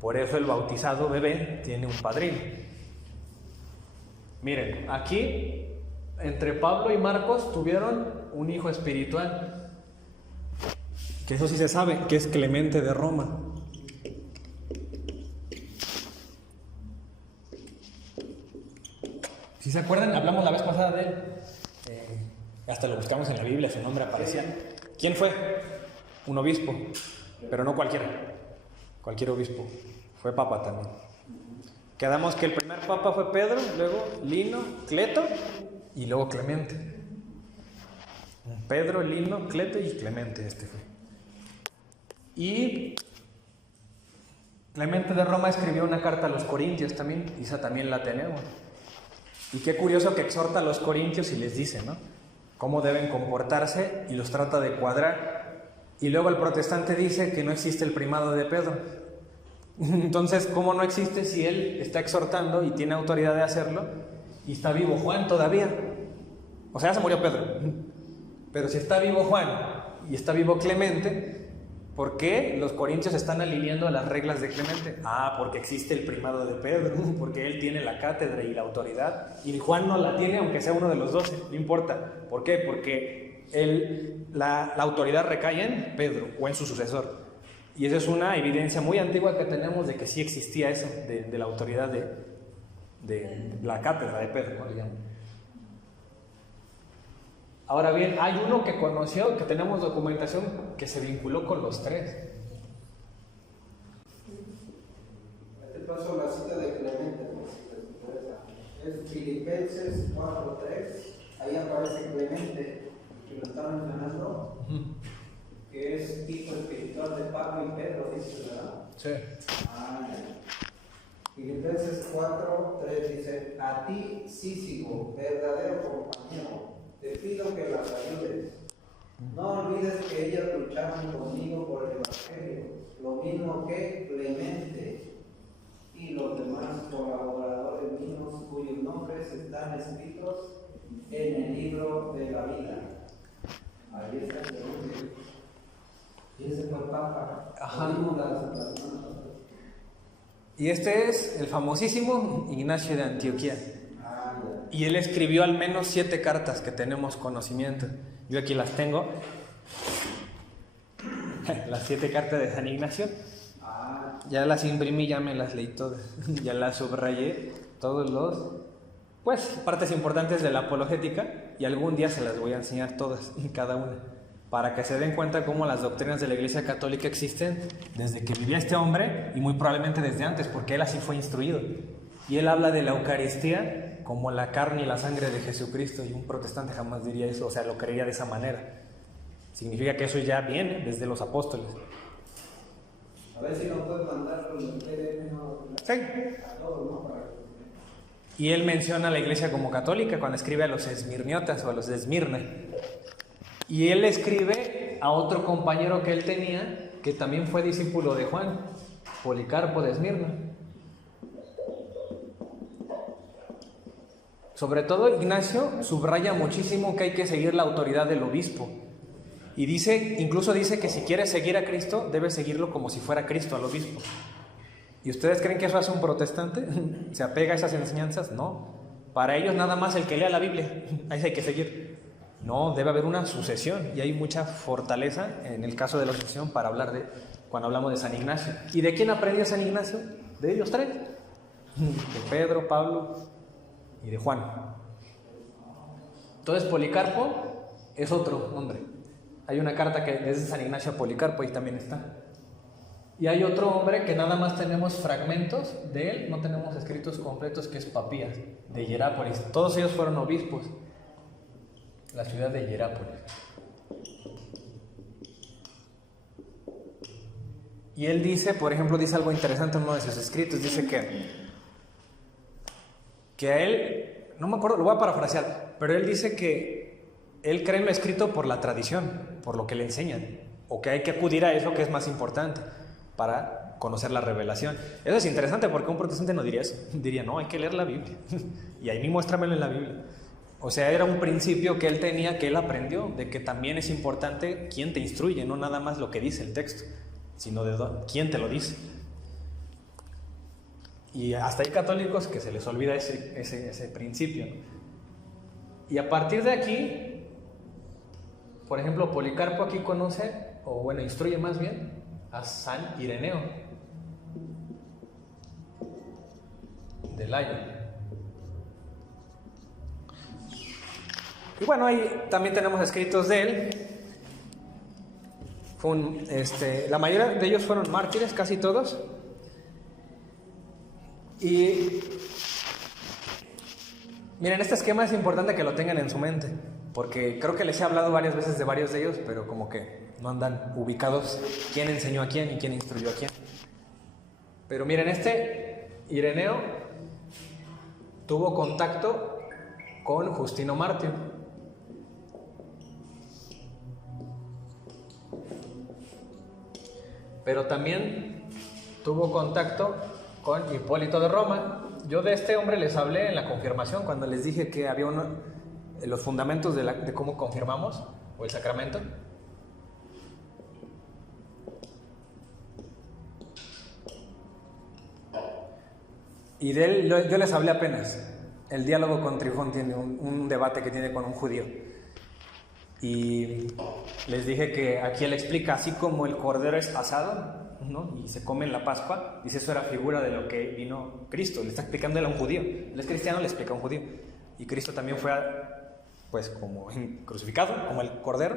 Por eso el bautizado bebé tiene un padrino. Miren, aquí entre Pablo y Marcos tuvieron un hijo espiritual. Que eso sí se sabe, que es Clemente de Roma. Si se acuerdan, hablamos la vez pasada de él. Hasta lo buscamos en la Biblia, su nombre aparecía. ¿Quién fue? Un obispo, pero no cualquiera. Cualquier obispo. Fue papa también. Quedamos que el primer papa fue Pedro, luego Lino, Cleto y luego Clemente. Pedro, Lino, Cleto y Clemente fue. Y Clemente de Roma escribió una carta a los Corintios también, y esa también la tenemos. Y qué curioso que exhorta a los Corintios y les dice, ¿no?, cómo deben comportarse y los trata de cuadrar. Y luego el protestante dice que no existe el primado de Pedro. Entonces, ¿cómo no existe si él está exhortando y tiene autoridad de hacerlo y está vivo Juan todavía? O sea, ya se murió Pedro. Pero si está vivo Juan y está vivo Clemente, ¿por qué los corintios están alineando a las reglas de Clemente? Ah, porque existe el primado de Pedro, porque él tiene la cátedra y la autoridad, y Juan no la tiene aunque sea uno de los 12, no importa. ¿Por qué? Porque la autoridad recae en Pedro o en su sucesor. Y esa es una evidencia muy antigua que tenemos de que sí existía eso, de la autoridad de la cátedra de Pedro, ¿no le llaman? Ahora bien, hay uno que conoció, que tenemos documentación, que se vinculó con los tres. Te paso la cita de Clemente, si les interesa. Es Filipenses 4:3. Ahí aparece Clemente, que lo está mencionando, que es hijo espiritual de Pablo y Pedro, dice, ¿verdad? Sí. Filipenses 4:3 dice: a ti, Sísigo, verdadero compañero, te pido que las ayudes. No olvides que ellas lucharon conmigo por el Evangelio, lo mismo que Clemente y los demás colaboradores míos cuyos nombres están escritos en el libro de la vida. Ahí está el Clemente. Y ese fue el Papa. Ajá. Vimos las Y este es el famosísimo Ignacio de Antioquía. Y él escribió al menos 7 cartas que tenemos conocimiento. Yo aquí las tengo. Las 7 cartas de San Ignacio. Ya las imprimí, ya me las leí todas. Ya las subrayé. Todos los... Pues, partes importantes de la apologética. Y algún día se las voy a enseñar todas, cada una. Para que se den cuenta cómo las doctrinas de la Iglesia Católica existen desde que vivía este hombre y muy probablemente desde antes, porque él así fue instruido. Y él habla de la Eucaristía como la carne y la sangre de Jesucristo, y un protestante jamás diría eso, o sea, lo creería de esa manera. Significa que eso ya viene desde los apóstoles. A ver si nos pueden mandar con el PDF, ¿no? Sí. A todos, ¿no? Y él menciona a la Iglesia como católica cuando escribe a los esmirniotas o a los de Esmirna. Y él escribe a otro compañero que él tenía, que también fue discípulo de Juan, Policarpo de Esmirna. Sobre todo Ignacio subraya muchísimo que hay que seguir la autoridad del obispo. Y dice, incluso dice que si quieres seguir a Cristo, debes seguirlo como si fuera Cristo al obispo. ¿Y ustedes creen que eso hace un protestante? ¿Se apega a esas enseñanzas? No. Para ellos nada más el que lea la Biblia, ahí hay que seguir. No, debe haber una sucesión, y hay mucha fortaleza en el caso de la sucesión para hablar de, cuando hablamos de San Ignacio. ¿Y de quién aprendió San Ignacio? De ellos 3. De Pedro, Pablo y de Juan. Entonces Policarpo es otro nombre. Hay una carta que es de San Ignacio a Policarpo, ahí también está. Y hay otro hombre que nada más tenemos fragmentos de él, no tenemos escritos completos, que es Papías, de Hierápolis. Todos ellos fueron obispos. La ciudad de Hierápolis. Y él dice, por ejemplo, dice algo interesante en uno de sus escritos, dice que a él, no me acuerdo, lo voy a parafrasear, pero él dice que él cree en lo escrito por la tradición, por lo que le enseñan, o que hay que acudir a eso que es más importante para conocer la revelación. Eso es interesante porque un protestante no diría eso, diría, no, hay que leer la Biblia, y ahí mismo muéstramelo en la Biblia. O sea, era un principio que él tenía, que él aprendió, de que también es importante quién te instruye, no nada más lo que dice el texto, sino de quién te lo dice. Y hasta hay católicos que se les olvida ese principio, ¿no? Y a partir de aquí, por ejemplo, Policarpo aquí conoce, o bueno, instruye más bien, a San Ireneo de Lyon. Y bueno, ahí también tenemos escritos de él. La mayoría de ellos fueron mártires, casi todos. Y miren, este esquema es importante que lo tengan en su mente, porque creo que les he hablado varias veces de varios de ellos, pero como que no andan ubicados quién enseñó a quién y quién instruyó a quién. Pero miren, este Ireneo tuvo contacto con Justino Mártir. Pero también tuvo contacto con Hipólito de Roma. Yo de este hombre les hablé en la confirmación, cuando les dije que había los fundamentos de cómo confirmamos, o el sacramento. Y de él yo les hablé apenas. El diálogo con Trifón tiene un debate que tiene con un judío. Y les dije que aquí él explica, así como el cordero es asado, ¿no?, y se come en la Pascua, dice eso era figura de lo que vino Cristo. Le está explicándole a un judío. Él es cristiano, le explica a un judío. Y Cristo también fue pues como crucificado, como el cordero,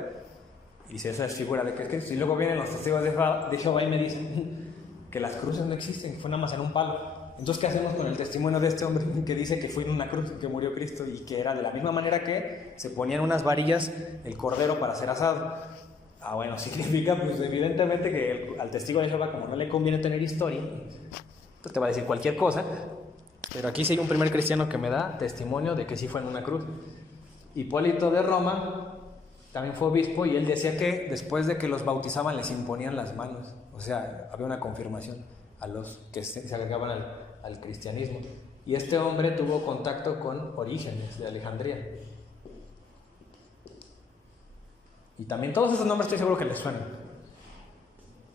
y dice, esa es figura de que es Cristo. Y luego vienen los testigos de Jehová y me dicen que las cruces no existen, que fue nada más en un palo. Entonces, ¿qué hacemos con el testimonio de este hombre que dice que fue en una cruz, que murió Cristo y que era de la misma manera que se ponían unas varillas el cordero para ser asado? Bueno, significa pues evidentemente que al testigo de Jehová, como no le conviene tener historia, entonces te va a decir cualquier cosa, pero aquí sí hay un primer cristiano que me da testimonio de que sí fue en una cruz. Hipólito de Roma también fue obispo y él decía que después de que los bautizaban les imponían las manos, o sea, había una confirmación a los que se agregaban al cristianismo. Y este hombre tuvo contacto con Orígenes de Alejandría. Y también todos esos nombres estoy seguro que les suenan.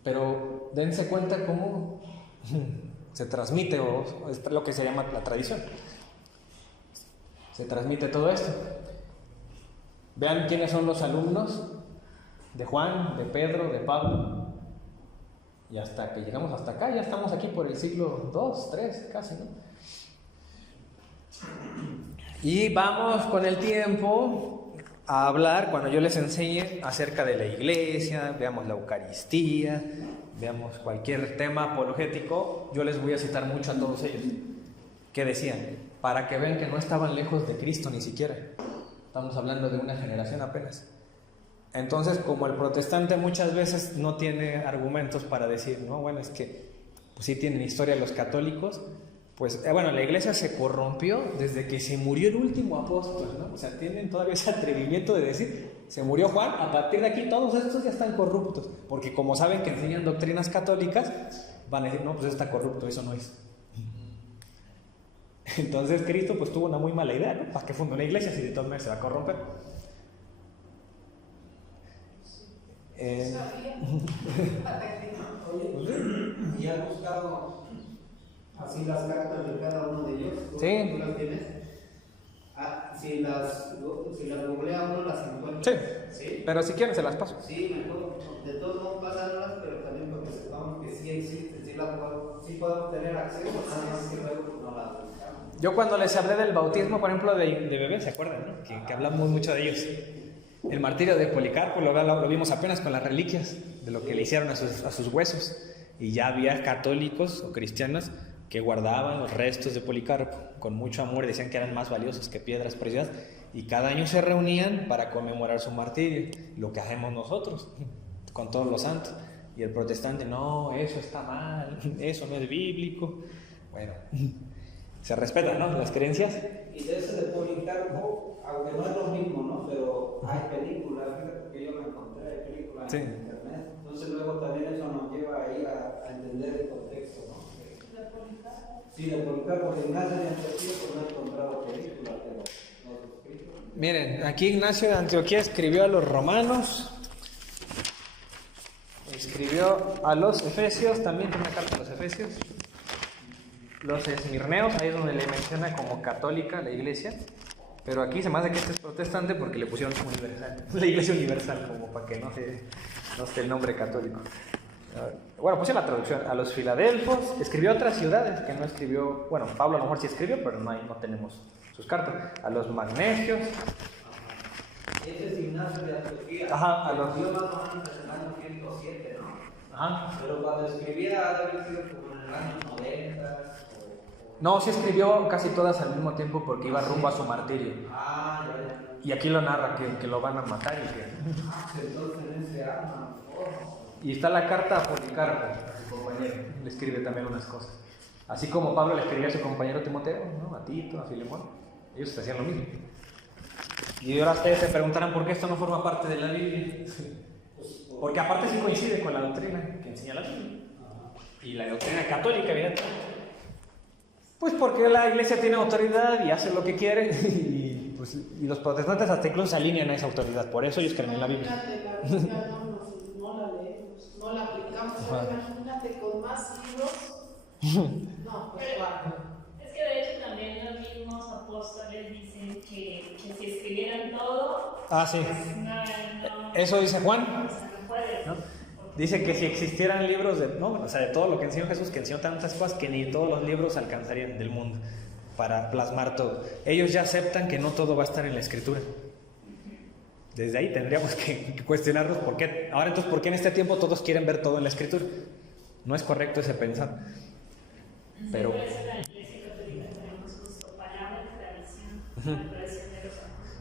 Pero dense cuenta cómo se transmite, o es lo que se llama la tradición. Se transmite todo esto. Vean quiénes son los alumnos de Juan, de Pedro, de Pablo. Y hasta que llegamos hasta acá, ya estamos aquí por el siglo II, III, casi, ¿no? Y vamos con el tiempo a hablar, cuando yo les enseñe acerca de la iglesia, veamos la Eucaristía, veamos cualquier tema apologético, yo les voy a citar mucho a todos ellos. ¿Qué decían? Para que vean que no estaban lejos de Cristo ni siquiera. Estamos hablando de una generación apenas. Entonces, como el protestante muchas veces no tiene argumentos para decir, no, bueno, es que pues, sí tienen historia los católicos, pues, bueno, la iglesia se corrompió desde que se murió el último apóstol, ¿no? O sea, tienen todavía ese atrevimiento de decir, se murió Juan, a partir de aquí todos estos ya están corruptos, porque como saben que enseñan doctrinas católicas, van a decir, no, pues eso está corrupto, eso no es. Entonces Cristo pues tuvo una muy mala idea, ¿no? ¿Para qué fundó una iglesia si de todas maneras se va a corromper? ¿Y has buscado así las cartas de cada uno de ellos? Sí. ¿Tú las tienes? Si las googlea uno las encuentra. Sí. ¿Sí? Pero si quieren se las paso. Sí, mejor. De todos modos pasarlas, pero también porque sepamos que sí existen, sí podemos tener acceso, nada más que luego no las buscamos. Yo cuando les hablé del bautismo, por ejemplo, de bebé, ¿se acuerdan? ¿No? Que hablamos mucho de ellos. El martirio de Policarpo lo vimos apenas con las reliquias de lo que le hicieron a sus huesos. Y ya había católicos o cristianos que guardaban los restos de Policarpo con mucho amor y decían que eran más valiosos que piedras preciosas. Y cada año se reunían para conmemorar su martirio, lo que hacemos nosotros con todos los santos. Y el protestante, no, eso está mal, eso no es bíblico. Bueno, se respetan, ¿no?, las creencias. Y de ese de Policarpo, aunque no es lo mismo, ¿no? Pero hay películas, fíjate que yo me encontré, hay películas en internet. Entonces luego también eso nos lleva ahí a entender el contexto, ¿no? ¿De Policarpo? Sí, de Policarpo, de Ignacio de Antioquía, pues no he encontrado películas, pero los escritos. Miren, aquí Ignacio de Antioquía escribió a los romanos, escribió a los efesios, también tiene una carta a los efesios, los esmirneos, ahí es donde le menciona como católica la iglesia, pero aquí se me hace que este es protestante porque le pusieron universal, la iglesia universal, como para que no esté el nombre católico. Bueno, puse la traducción, a los filadelfos, escribió otras ciudades que no escribió, bueno, Pablo a lo mejor sí escribió, pero no tenemos sus cartas, a los magnesios. Ese es Ignacio de Antioquía. Ajá, a los... Escribió más o menos en el año 107, ¿no? Ajá. Pero cuando escribía, debe ser como en el año 90. No, sí escribió casi todas al mismo tiempo porque iba rumbo a su martirio. Ah, ya. Y aquí lo narra, que lo van a matar y que... Entonces en ese arma, Y está la carta a Policarpo, a su compañero, le escribe también unas cosas. Así como Pablo le escribía a su compañero Timoteo, ¿no?, a Tito, a Filemón, ellos hacían lo mismo. Y ahora ustedes se preguntarán por qué esto no forma parte de la Biblia. Porque aparte sí coincide con la doctrina que enseña la Biblia. Y la doctrina católica, evidentemente. Pues porque la iglesia tiene autoridad y hace lo que quiere. Y los protestantes hasta incluso se alinean a esa autoridad. Por eso ellos creen en la Biblia. No la leemos, no la aplicamos. Imagínate con más libros. No, pues claro. Es que de hecho también los mismos apóstoles dicen que si escribieran todo, Ah, sí. pues no, Eso dice Juan. o sea, no puede. ¿No? Dice que si existieran libros de todo lo que enseñó Jesús, que enseñó tantas cosas que ni todos los libros alcanzarían del mundo para plasmar todo. Ellos ya aceptan que no todo va a estar en la escritura. Desde ahí tendríamos que cuestionarnos por qué. Ahora entonces, ¿por qué en este tiempo todos quieren ver todo en la Escritura? No es correcto ese pensar. Pero... Por eso en la Iglesia Católica tenemos justo palabra y tradición, la tradición de los apóstoles.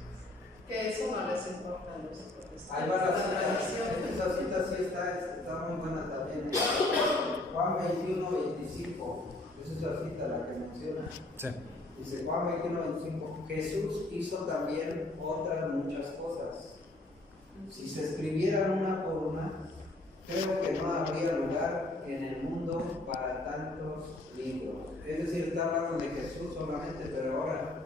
Que eso no les importa a los protestantes. Ahí va la cita, esa cita sí está muy buena también. Juan 21, 25. Esa es la cita la que menciona. Sí. Dice Juan 21, 25. Jesús hizo también otras muchas cosas. Si se escribieran una por una, creo que no habría lugar en el mundo para tantos libros. Es decir, está hablando de Jesús solamente, pero ahora,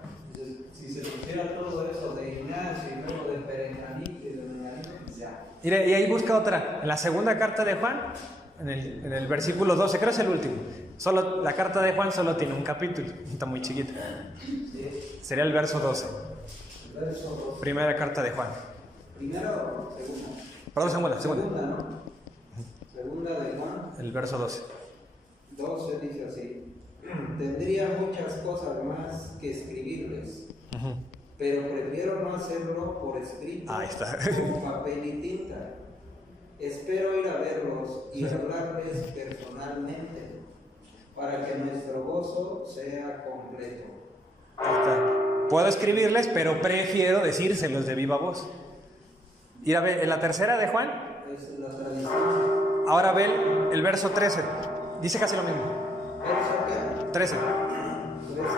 si se pusiera todo eso de Ignacio y luego de Perenganito y de Menganito, pues ya. Mire, y ahí busca otra. En la segunda carta de Juan, en el versículo 12, creo que es el último. Solo, la carta de Juan solo tiene un capítulo, está muy chiquita. Sería el verso 12. El verso 12. Primera carta de Juan. ¿Primero o segunda? Perdón, segunda. Segunda, ¿no? Segunda de Juan. El verso 12. 12 dice así: tendría muchas cosas más que escribirles, pero prefiero no hacerlo por escrito, Ahí está. con papel y tinta. Espero ir a verlos y hablarles personalmente, para que nuestro gozo sea completo. Ahí está. Puedo escribirles, pero prefiero decírselos de viva voz. Y a ver, en la tercera de Juan, Es la tradición. ahora ve el verso 13. Dice casi lo mismo. ¿Verso qué? 13. 13.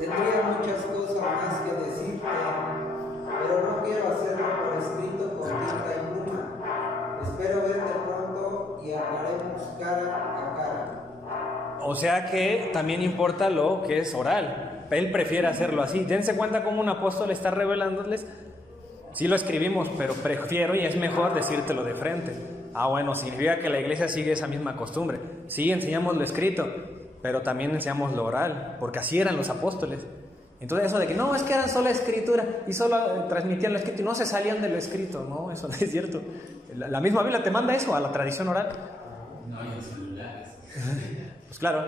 Tendría muchas cosas más que decirte, pero no quiero hacerlo por escrito con tinta y pluma. Espero verte pronto y hablaremos cara a cara. O sea que también importa lo que es oral. Él prefiere hacerlo así. Dense cuenta cómo un apóstol está revelándoles. Sí lo escribimos, pero prefiero y es mejor decírtelo de frente. Ah, bueno, significa que la iglesia sigue esa misma costumbre. Sí, enseñamos lo escrito, pero también enseñamos lo oral, porque así eran los apóstoles. Entonces eso de que no, es que eran solo escritura y solo transmitían lo escrito y no se salían de lo escrito, no, eso no es cierto. La misma Biblia te manda eso, a la tradición oral. No hay en celulares. Pues claro.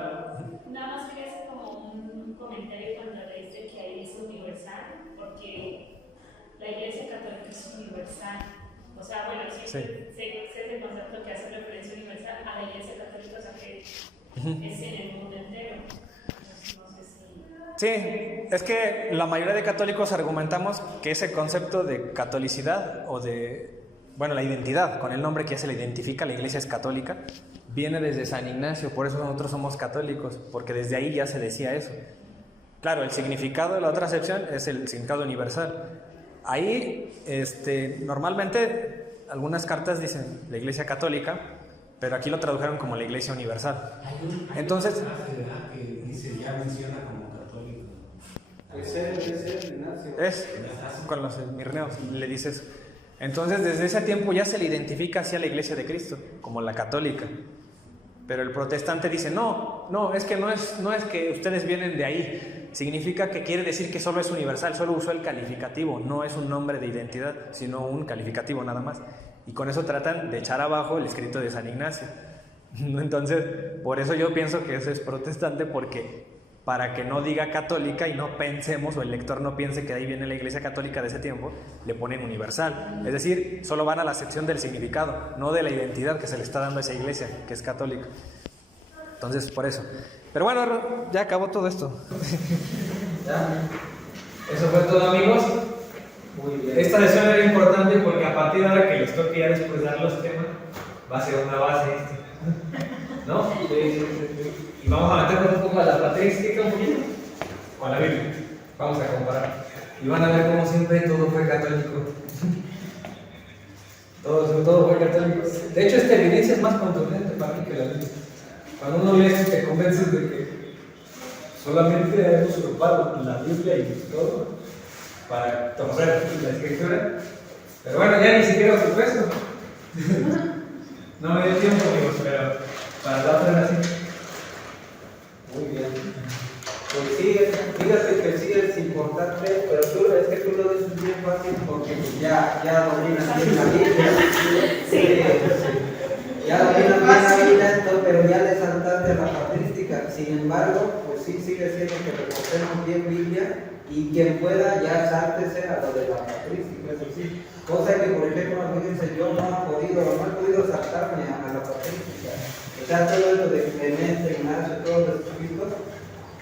Nada más quería hacer como un comentario cuando dice que ahí es universal, porque la Iglesia Católica es universal. O sea, bueno, sí, sé el concepto que hace referencia universal a la Iglesia Católica, o sea que es en el mundo entero. Entonces, no sé si... Sí, es que la mayoría de católicos argumentamos que ese concepto de catolicidad o de, bueno, la identidad, con el nombre que ya se le identifica, la iglesia es católica, viene desde San Ignacio, por eso nosotros somos católicos, porque desde ahí ya se decía eso. Claro, el significado de la otra acepción es el significado universal. Ahí, normalmente, algunas cartas dicen la iglesia católica, pero aquí lo tradujeron como la iglesia universal. Entonces, que dice, ya menciona como católico. Es Ignacio. es con los mirneos, le dices. Entonces, desde ese tiempo ya se le identifica hacia la iglesia de Cristo, como la católica. Pero el protestante dice, no, es que no es que ustedes vienen de ahí. Significa que quiere decir que solo es universal, solo usó el calificativo, no es un nombre de identidad, sino un calificativo nada más. Y con eso tratan de echar abajo el escrito de San Ignacio. Entonces, por eso yo pienso que eso es protestante, porque para que no diga católica y no pensemos, o el lector no piense que de ahí viene la iglesia católica de ese tiempo, le ponen universal. Es decir, solo van a la sección del significado, no de la identidad que se le está dando a esa iglesia, que es católica. Entonces, por eso. Pero bueno, ya acabó todo esto. ¿Ya? Eso fue todo, amigos. Muy bien. Esta sesión era importante porque a partir de ahora que les toque ya después dar los temas, va a ser una base esto. ¿No? Sí. Y vamos a meternos un poco a la patrística, un poquito, con la Biblia. Vamos a comparar. Y van a ver cómo siempre todo fue católico. Todo fue católico. De hecho, esta evidencia es más contundente para mí que la Biblia. Cuando uno lee eso, te convences de que solamente hemos ocupado la Biblia y todo para tomar la escritura. Pero bueno, ya ni siquiera ocupé eso. No me dio tiempo, amigos, pero para la otra era así. Muy bien. Pues sí, fíjate que sí es importante, pero es que tú lo dices bien fácil porque ya dominas bien la Biblia. Sí. Ya dominas bien la Biblia, pero ya le saltaste a la patrística. Sin embargo, pues sí sigue siendo que reconocemos bien Biblia y quien pueda ya sáltese a lo de la patrística, eso sí. Cosa que, por ejemplo, fíjense, yo no he podido saltarme a la patrística. O sea, todo esto de Clemente, Ignacio, todos los escritos,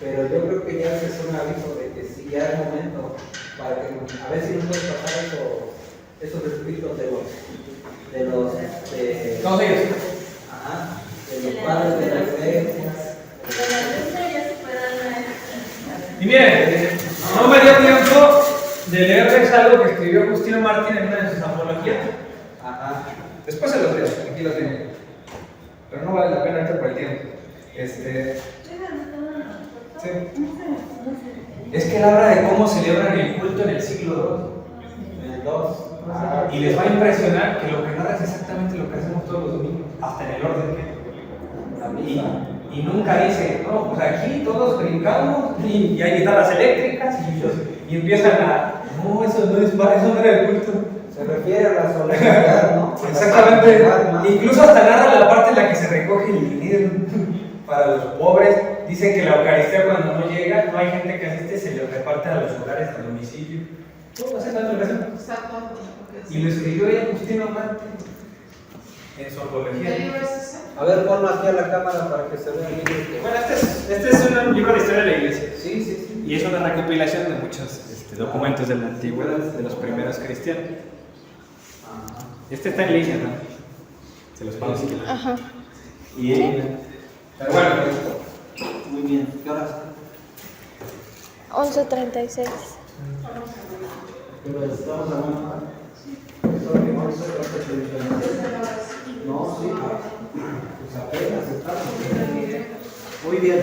pero yo creo que ya es un aviso de que sí, ya es momento para que a ver si nos puede pasar esos escritos de los ¿Cómo se dice? ajá, de los padres de la iglesia. Y miren, no me dio tiempo de leerles algo que escribió Justino Martín en una de sus apologías. Ajá. Después se los leo, aquí lo tengo. Pero no vale la pena ahorita por el tiempo. Sí. Es que él habla de cómo celebran el culto en el siglo II. Y les va a impresionar que lo que narra es exactamente lo que hacemos todos los domingos, hasta en el orden y nunca dice, no, pues aquí todos brincamos y hay guitarras eléctricas y empiezan a, no, eso no era el culto. Se refiere a la solemnidad, ¿no? Exactamente. Incluso hasta narra la parte en la que se recoge el dinero para los pobres. Dice que la Eucaristía cuando no llega, no hay gente que asiste, se le reparte a los hogares, a domicilio. ¿Cómo hace tanto eso? Y lo escribió ella Justino Martín en su apología. ¿Qué libro es ese? A ver, ponlo aquí a la cámara para que se vea el libro. Bueno, este es un libro de historia de la iglesia. Sí. Y es una recopilación de muchos documentos de la antigüedad, de los primeros cristianos. Ajá. Este está en línea, ¿no? Se los paso si quieren. Ajá. Y pero bueno, Muy bien. ¿Qué hora es? 11:36. Pero estamos hablando. No, sí. Pues apenas estamos. Muy bien.